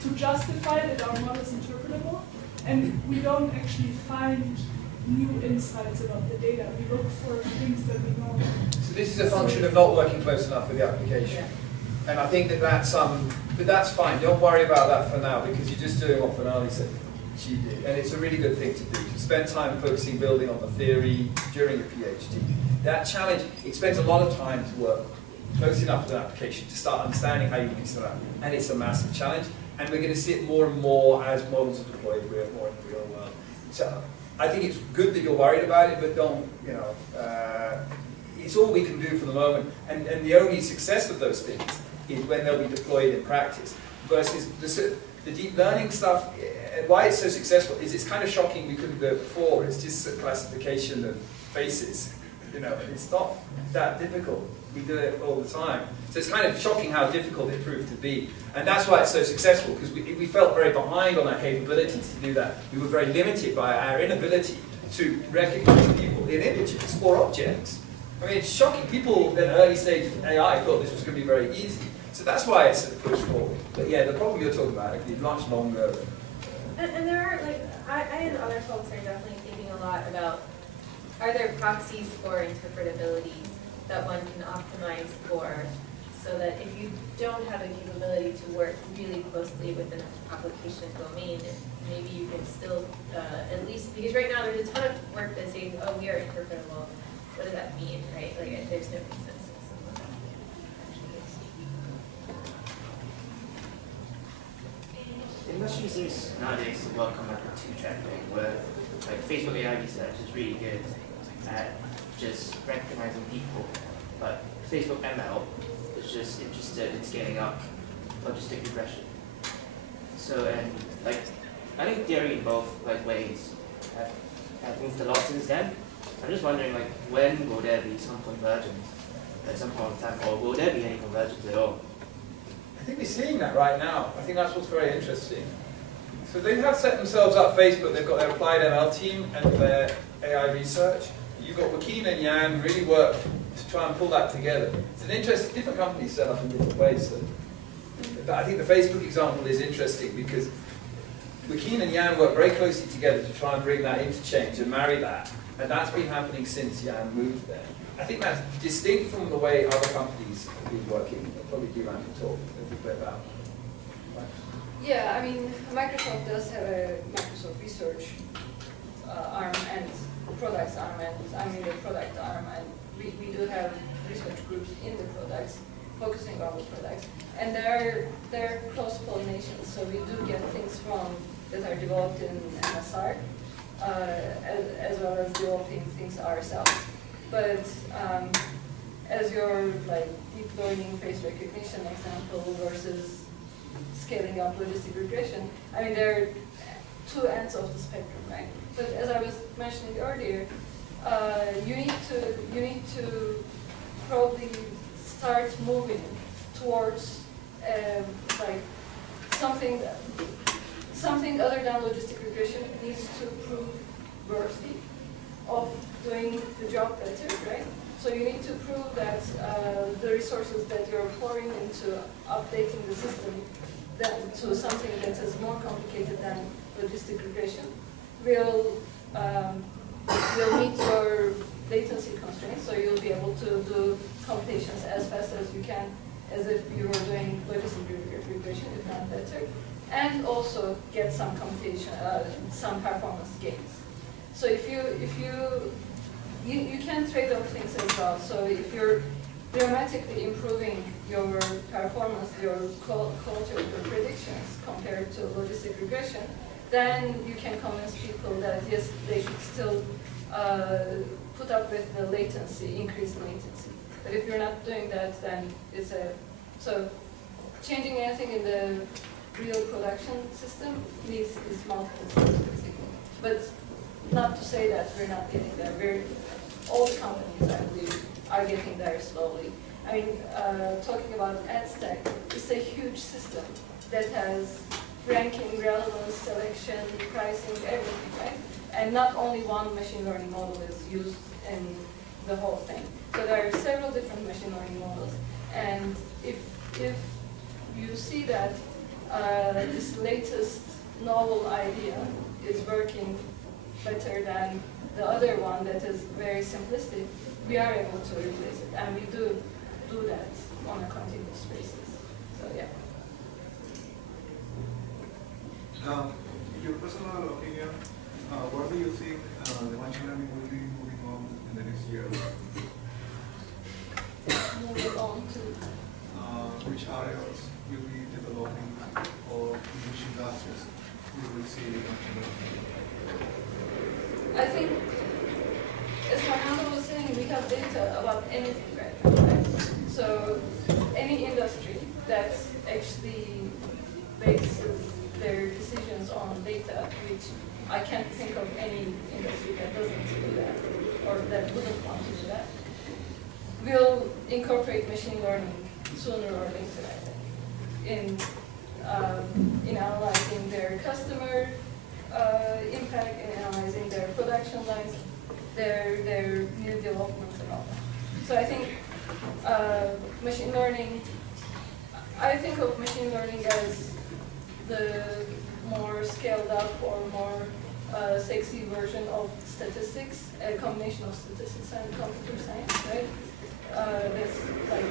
to justify that our model is interpretable, and we don't actually find new insights about the data. We look for things that we know. So this is a function of not working close enough with the application. Yeah. And I think that but that's fine. Don't worry about that for now, because you're just doing what Finale said she did. And it's a really good thing to do, to spend time focusing, building on the theory during your PhD. That challenge, it spends a lot of time to work close enough with an application to start understanding how you mix it up. And it's a massive challenge. And we're going to see it more and more as models are deployed more in the real world. So I think it's good that you're worried about it, but don't, it's all we can do for the moment. And the only success of those things is when they'll be deployed in practice. Versus the deep learning stuff, why it's so successful is it's kind of shocking we couldn't do it before. It's just a classification of faces. It's not that difficult. We do it all the time. So it's kind of shocking how difficult it proved to be. And that's why it's so successful, because we felt very behind on our capabilities to do that. We were very limited by our inability to recognize people in images or objects. I mean, it's shocking. People in the early stages of AI thought this was going to be very easy. So that's why it's pushed forward. But yeah, the problem you're talking about is much longer. And there are, like, I and other folks are definitely thinking a lot about, are there proxies for interpretability that one can optimize for, so that if you don't have a capability to work really closely with an application domain, maybe you can still at least, because right now there's a ton of work that says, oh, we are interpretable. What does that mean, right? Like, there's no consensus on what that actually is. The industry seems nowadays to welcome like a two-track thing, where like Facebook AI research is really good at just recognizing people, but Facebook ML is just interested in scaling up logistic regression. So, and like, I think theory in both like ways have moved a lot since then. I'm just wondering, like, when will there be some convergence at some point in time, or will there be any convergence at all? I think we're seeing that right now. I think that's what's very interesting. So they have set themselves up, Facebook, they've got their applied ML team and their AI research. You've got Joaquin and Jan really work to try and pull that together. It's an interesting, different companies set up in different ways. But I think the Facebook example is interesting because Joaquin and Jan work very closely together to try and bring that interchange and marry that. And that's been happening since Jan moved there. I think that's distinct from the way other companies have been working. I'll probably do Jan to talk a little bit about. Yeah, I mean, Microsoft does have a Microsoft research arm and products arm, and I'm in the product arm, and we do have research groups in the products focusing on the products. And there are cross-pollination, so we do get things that are developed in MSR, as well as developing things ourselves. But as your like deep learning face recognition example versus scaling up logistic regression, I mean there are two ends of the spectrum, right? But as I was mentioning earlier, you need to probably start moving towards like something other than logistic regression needs to prove worthy of doing the job better, right? So you need to prove that the resources that you're pouring into updating the system to something that is more complicated than logistic regression will meet your latency constraints, so you'll be able to do computations as fast as you can, as if you were doing logistic regression, if not better. and also get some computation, some performance gains. So if you can trade off things as well. So if you're dramatically improving your performance, your quality of your predictions compared to logistic regression, then you can convince people that yes, they should still put up with the latency, increased latency. But if you're not doing that, then it's so changing anything in the real production system needs these multiple steps basically. But not to say that we're not getting there. All companies, I believe, are getting there slowly. I mean, talking about ad stack, it's a huge system that has ranking, relevance, selection, pricing, everything, right? And not only one machine learning model is used in the whole thing. So there are several different machine learning models. And if you see that this latest novel idea is working better than the other one that is very simplistic, we are able to replace it. And we do that on a continuous basis. So yeah. In your personal opinion, what do you think the machine learning will be moving on in the next year? Moving on to which areas you'll be developing, or which industries you will see machine learning? I think, as Fernando was saying, we have data about anything right now, right? So any industry that actually bases their decisions on data, which I can't think of any industry that doesn't do that, or that wouldn't want to do that, will incorporate machine learning sooner or later, I think, in analyzing their customer impact, in analyzing their production lines, their new developments and all that. So I think machine learning, I think of machine learning as the more scaled up or more sexy version of statistics, a combination of statistics and computer science, right? That's like,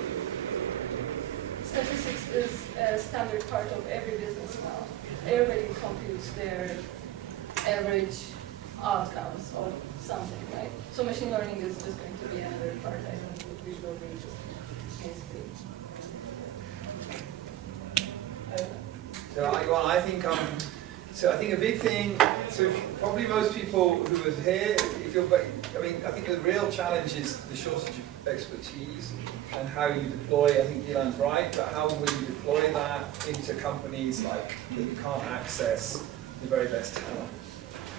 statistics is a standard part of every business now. Everybody computes their average outcomes of something, right? So machine learning is just going to be another part, I think, which will be basically. So I think a big thing, so probably most people who are here, I think the real challenge is the shortage of expertise and how you deploy. I think Dylan's right, but how will you deploy that into companies like that you can't access the very best talent?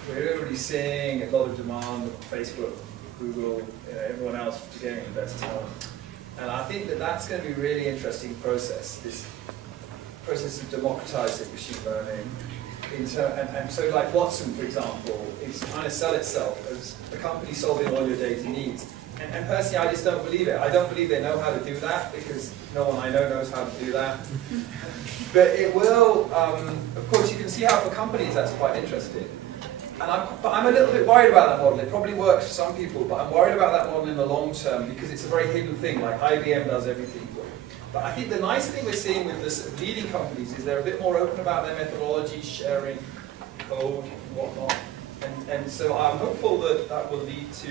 We're already seeing a lot of demand on Facebook, Google, everyone else to getting the best talent. And I think that that's going to be a really interesting process, this process of democratizing machine learning. And so like Watson, for example, is trying to sell itself as a company solving all your data needs. And personally, I just don't believe it. I don't believe they know how to do that, because no one I know knows how to do that. But it will, of course, you can see how for companies that's quite interesting. But I'm a little bit worried about that model. It probably works for some people, but I'm worried about that model in the long term because it's a very hidden thing, like IBM does everything for you. But I think the nice thing we're seeing with this leading companies is they're a bit more open about their methodology, sharing code and whatnot. And so I'm hopeful that that will lead to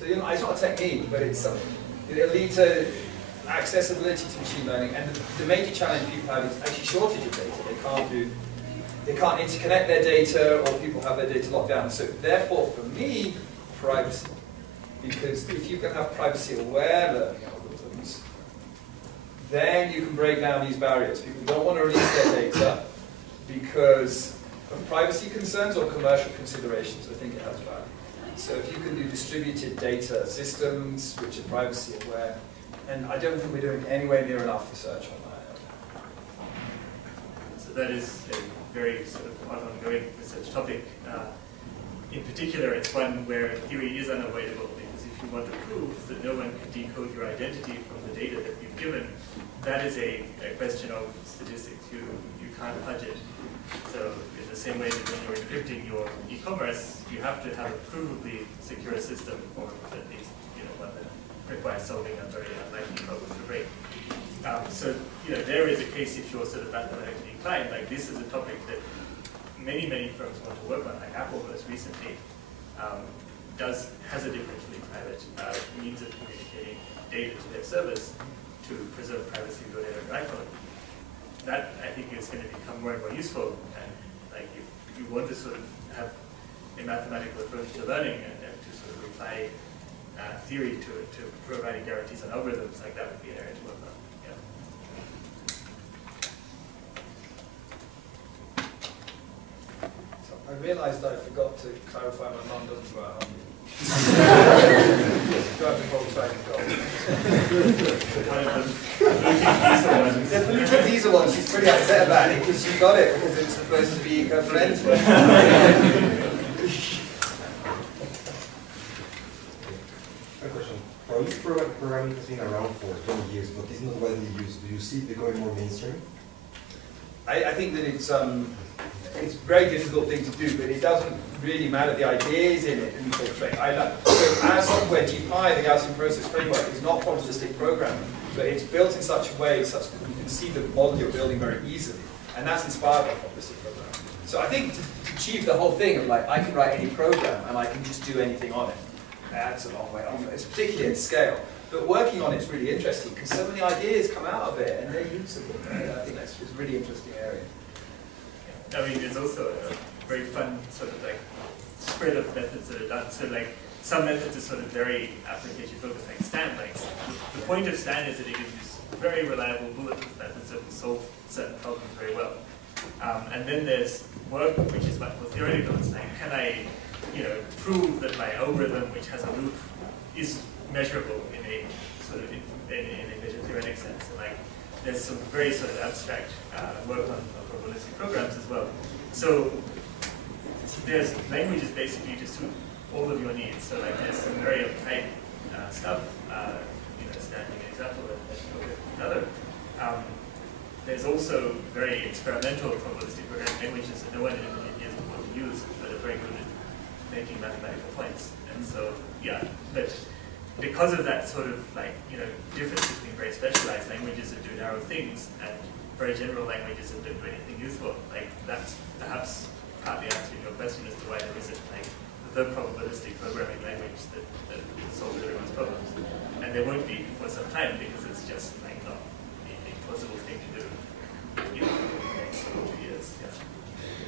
it's not a technique, but it'll lead to accessibility to machine learning. And the major challenge people have is actually shortage of data. They can't interconnect their data, or people have their data locked down. So therefore, for me, privacy. Because if you can have privacy-aware learning algorithms, then you can break down these barriers. People don't want to release their data because of privacy concerns or commercial considerations. I think it has value. So if you can do distributed data systems which are privacy-aware, and I don't think we're doing anywhere near enough research on that. So that is a very sort of ongoing research topic. In particular, it's one where theory is unavoidable, because if you want to prove that no one can decode your identity from the data that you've given, that is a question of statistics. You can't fudge it. So in the same way that when you're encrypting your e-commerce, you have to have a provably secure system, or at least one that requires solving a very unlikely problem to break. So, you know, there is a case if you're sort of mathematically inclined, like this is a topic that many firms want to work on, like Apple most recently has a differentially private means of communicating data to their servers to preserve privacy of your data on iPhone. That, I think, is going to become more and more useful, and like if you want to sort of have a mathematical approach to learning and to sort of apply theory to providing guarantees on algorithms, like that would be an area to work on. I realised I forgot to clarify my mum doesn't go out hungry. Driving Volkswagen Golf. The Bluetooth diesel one, she's pretty upset about it because she got it because it's supposed to be her friend's one. A question. Probabilistic programming has been around for 20 years, but it's not widely used. Do you see it becoming more mainstream? I think that it's a very difficult thing to do, but it doesn't really matter. The ideas in it infiltrate. So our software, GPI, the Gaussian process framework, is not probabilistic programming, but it's built in such a way such that you can see the model you're building very easily, and that's inspired by probabilistic programming. So I think to achieve the whole thing of like, I can write any program and I can just do anything on it, that's a long way off. It's particularly at scale. But working on it's really interesting because so many ideas come out of it and they're usable. Right? I think that's a really interesting area. I mean, there's also a very fun sort of like spread of methods that are done. So like some methods are sort of very application focused, like STAN. Like the point of STAN is that it gives you very reliable bulletproof methods that will solve certain problems very well. And then there's work which is much more theoretical. It's like, can I, you know, prove that my algorithm, which has a loop, is measurable in a sort of in a measure theoretic sense. And like there's some very sort of abstract work on probabilistic programs as well. So there's languages basically to suit all of your needs. So like there's some very uptight stuff, you know, standing example of another. There's also very experimental probabilistic programming languages that no one in a million years would want to use, but are very good at making mathematical points. And so, yeah, but because of that sort of like, you know, difference between very specialized languages that do narrow things and very general languages that don't do anything useful, like that's perhaps partly answering your question as to why there isn't like the probabilistic programming language that solves everyone's problems. And there won't be for some time because it's just like not the impossible thing to do, you know, in the next 2 years.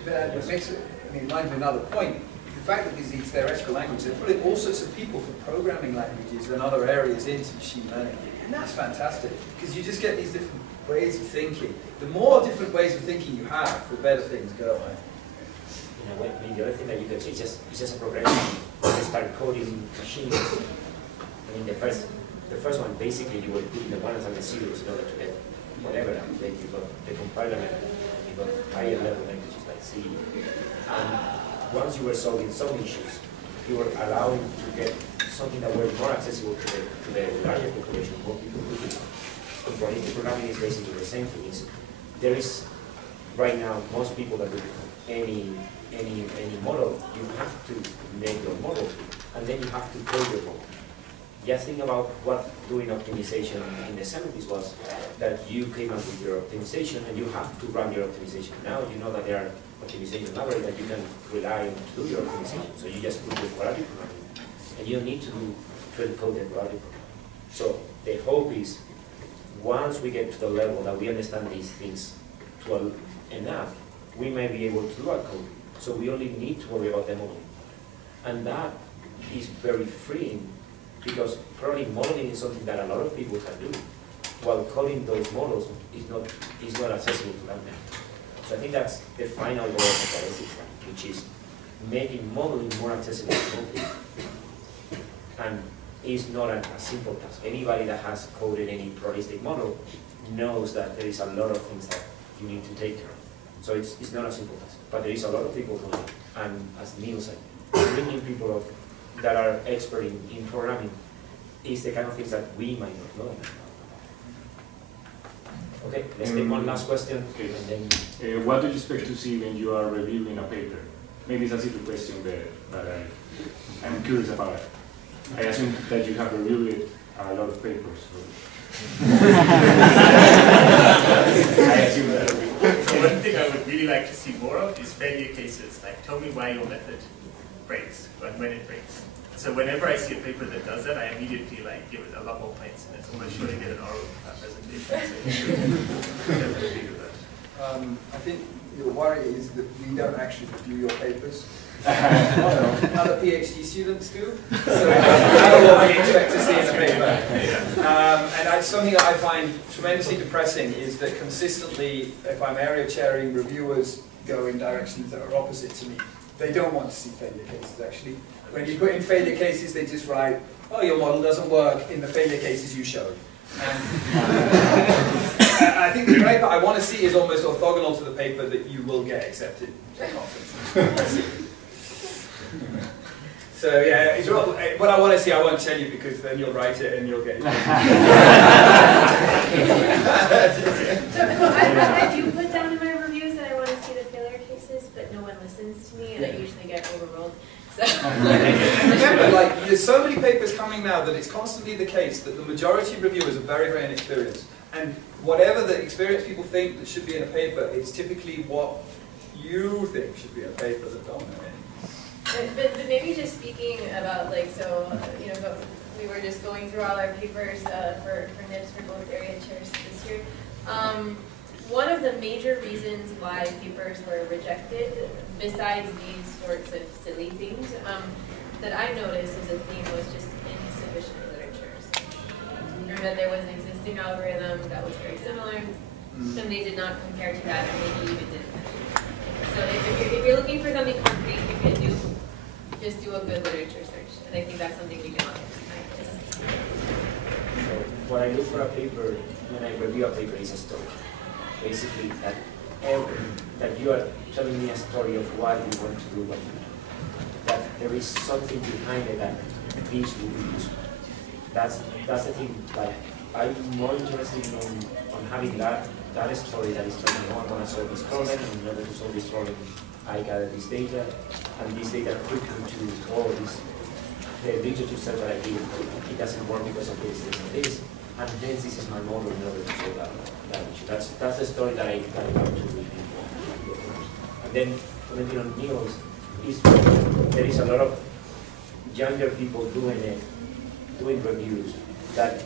Yeah. It makes it, I mean, reminds me of another point. The fact that these theoretical languages, they put in all sorts of people for programming languages and other areas into machine learning. And that's fantastic, because you just get these different ways of thinking. The more different ways of thinking you have, the better things go. Right? You know, I mean, the other thing that you can see is just a progression. You start coding machines. I mean, the first one, basically, you were putting the ones and the zeros in order to get whatever, and then you got the compiler method, you got higher level languages like C. And once you were solving some issues, you were allowing to get something that were more accessible to the larger population, more people could do. Probabilistic programming is basically the same thing. There is, right now, most people that do any model, you have to make your model, and then you have to code your model. Just think about what doing optimization in the 70s was, that you came up with your optimization and you have to run your optimization. Now you know that there are optimization libraries that you can rely on to do your optimization. So you just put your quality programming, and you don't need to encode the quality program. So the hope is, once we get to the level that we understand these things enough, we may be able to do our code. So we only need to worry about the modeling. And that is very freeing, because probably modeling is something that a lot of people can do, while coding those models is not accessible to them. So I think that's the final goal of the probabilistic programming, which is making modeling more accessible to more people. And it's not a simple task. Anybody that has coded any probabilistic model knows that there is a lot of things that you need to take care of. So it's not a simple task. But there is a lot of people doing it. And as Neil said, bringing people up that are expert in programming is the kind of things that we might not know. Okay, let's take one last question. Okay. And then what do you expect to see when you are reviewing a paper? Maybe it's a simple question, but I'm curious about it. I assume that you have reviewed it a lot of papers. So one thing I would really like to see more of is failure cases. Like, tell me why your method breaks, when it breaks. So whenever I see a paper that does that, I immediately like give it a lot more points, and it's almost sure to get an oral presentation. So definitely do that. I think your worry is that we don't actually review your papers. Other PhD students do, so it doesn't matter what we expect to see in a paper. And something that I find tremendously depressing is that consistently, if I'm area chairing, reviewers go in directions that are opposite to me. They don't want to see failure cases, actually. When you put in failure cases, they just write, oh, your model doesn't work in the failure cases you showed. I think the paper I want to see is almost orthogonal to the paper that you will get accepted to the conference. So yeah, it's what I want to see I won't tell you, because then you'll write it and you'll get it. So I do put down in my reviews that I want to see the failure cases, but no one listens to me, and I usually get overruled. So. Remember, like, there's so many papers coming now that it's constantly the case that the majority of reviewers are very, very inexperienced. And whatever the experienced people think that should be in a paper, it's typically what you think should be in a paper that don't know anything. But maybe just speaking about, like, so, you know, we were just going through all our papers for NIPS for both area chairs this year. One of the major reasons why papers were rejected, besides these sorts of silly things, that I noticed as a theme was just insufficient literatures. Or that there was an existing algorithm that was very similar, and they did not compare to that, and maybe even didn't mention it. So if you're looking for something concrete, you can just do a good literature search, and I think that's something we can all get behind this. So what I look for a paper, when I review a paper, is a story. Basically, that you are telling me a story of why you want to do what you do. That there is something behind it that these will be useful. That's the thing. Like, I'm more interested on having that story that is telling me, oh, I want to solve this problem, and in order to solve this problem, I gather this data, and this data took me to all this. The literature says that I did, it doesn't work because of this, and hence this is my model in order to solve that issue. That's the story that I want to read. And then commenting on Niels, there is a lot of younger people doing reviews that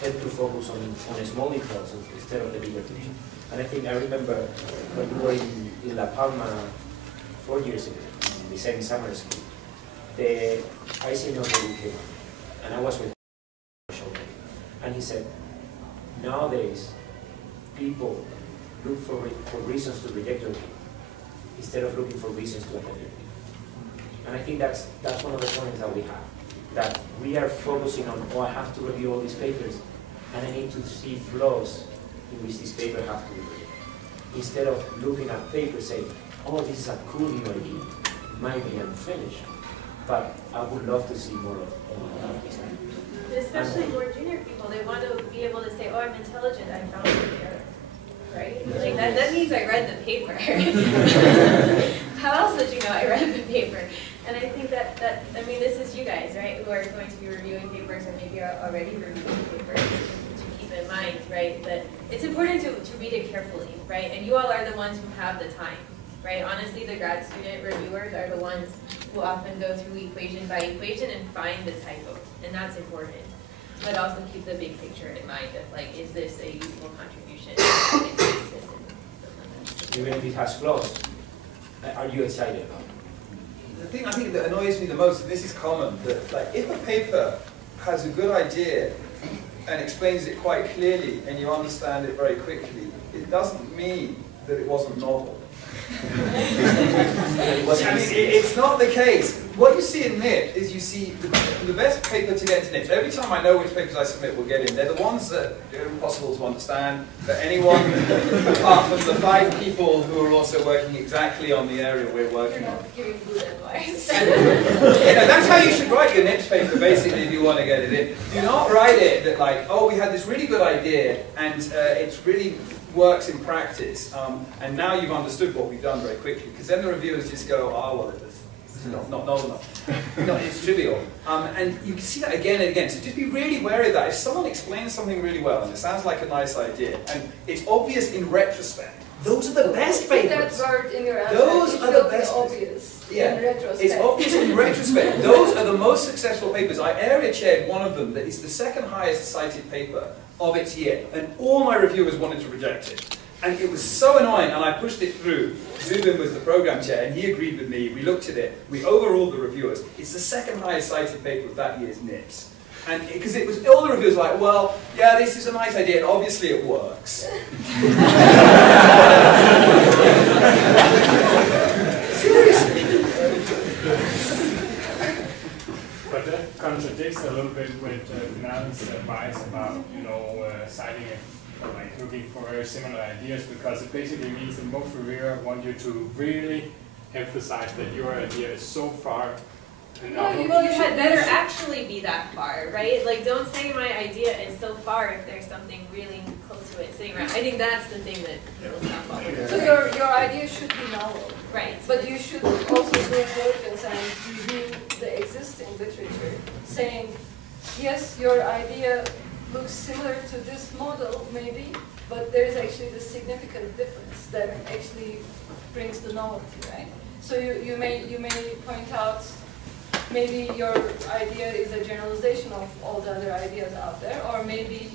tend to focus on small details instead of the bigger picture. And I remember when we were in La Palma 4 years ago, in the same summer school, the ICML lady came, and I was with him, and he said, nowadays, people look for reasons to reject your paper instead of looking for reasons to attend your paper. And I think that's one of the problems that we have, that we are focusing on, oh, I have to review all these papers, and I need to see flaws in which this paper have to be reviewed. Instead of looking at papers saying, oh, this is a cool new idea, it might be unfinished, but I would love to see more of this. Especially more junior people, they want to be able to say, oh, I'm intelligent, I found an error, right? Like that means I read the paper. How else would you know I read the paper? And I think that I mean, this is you guys, right, who are going to be reviewing papers, or maybe are already reviewing papers, to keep in mind, right, that it's important to read it carefully, right? And you all are the ones who have the time, right? Honestly, the grad student reviewers are the ones who often go through equation by equation and find the typo, and that's important. But also keep the big picture in mind of, like, is this a useful contribution? Even if it has flaws, are you excited about it? The thing I think that annoys me the most, and this is common, that like if a paper has a good idea and explains it quite clearly and you understand it very quickly, it doesn't mean that it wasn't novel. It's not the case. What you see in NIP is you see the best paper to get into NIP. Every time I know which papers I submit will get in, they're the ones that are impossible to understand for anyone apart from the 5 people who are also working exactly on the area we're working on. Giving good advice. That's how you should write your NIPS paper, basically, if you want to get it in. Do not write it that like, oh, we had this really good idea and it's really works in practice, and now you've understood what we've done very quickly, because then the reviewers just go, oh, well, there's No, it's trivial. And you can see that again and again. So just be really wary of that. If someone explains something really well, and it sounds like a nice idea, and it's obvious in retrospect, those are the best papers. That word in your answer. Those are the best. Obvious. Yeah, in retrospect. it's obvious in retrospect. Those are the most successful papers. I area chaired one of them that is the second highest cited paper of its year, and all my reviewers wanted to reject it. And it was so annoying, and I pushed it through. Zubin was the program chair, and he agreed with me. We looked at it. We overruled the reviewers. It's the second highest cited paper of that year's NIPS. And because it was, all the reviewers were like, well, yeah, this is a nice idea, and obviously it works. Seriously. But that contradicts a little bit with Finale's advice about, citing it, like looking for very similar ideas, because it basically means that most reviewers want you to really emphasize that your idea is so far. Well, you had better actually be that far, right? Like, don't say my idea is so far if there's something really close to it sitting around. I think that's the thing that people stop following. So your idea should be novel. Right. But you should also do diligence and review the existing literature, saying, yes, your idea looks similar to this model, maybe, but there is actually this significant difference that actually brings the novelty, right? So you may point out, maybe your idea is a generalization of all the other ideas out there, or maybe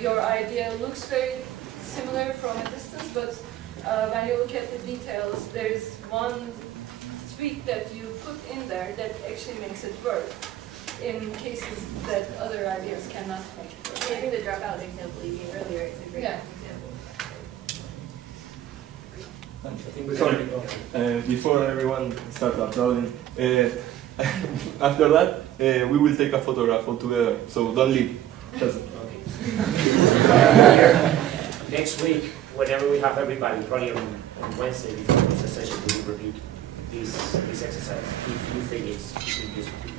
your idea looks very similar from a distance, but when you look at the details, there is one tweak that you put in there that actually makes it work in cases that other ideas cannot make it work. I think the dropout example you gave earlier is a great example. Sorry, before everyone starts applauding, after that, we will take a photograph all together, so don't leave. Next week, whenever we have everybody, probably on Wednesday before the session, we will repeat this exercise if you think it's useful.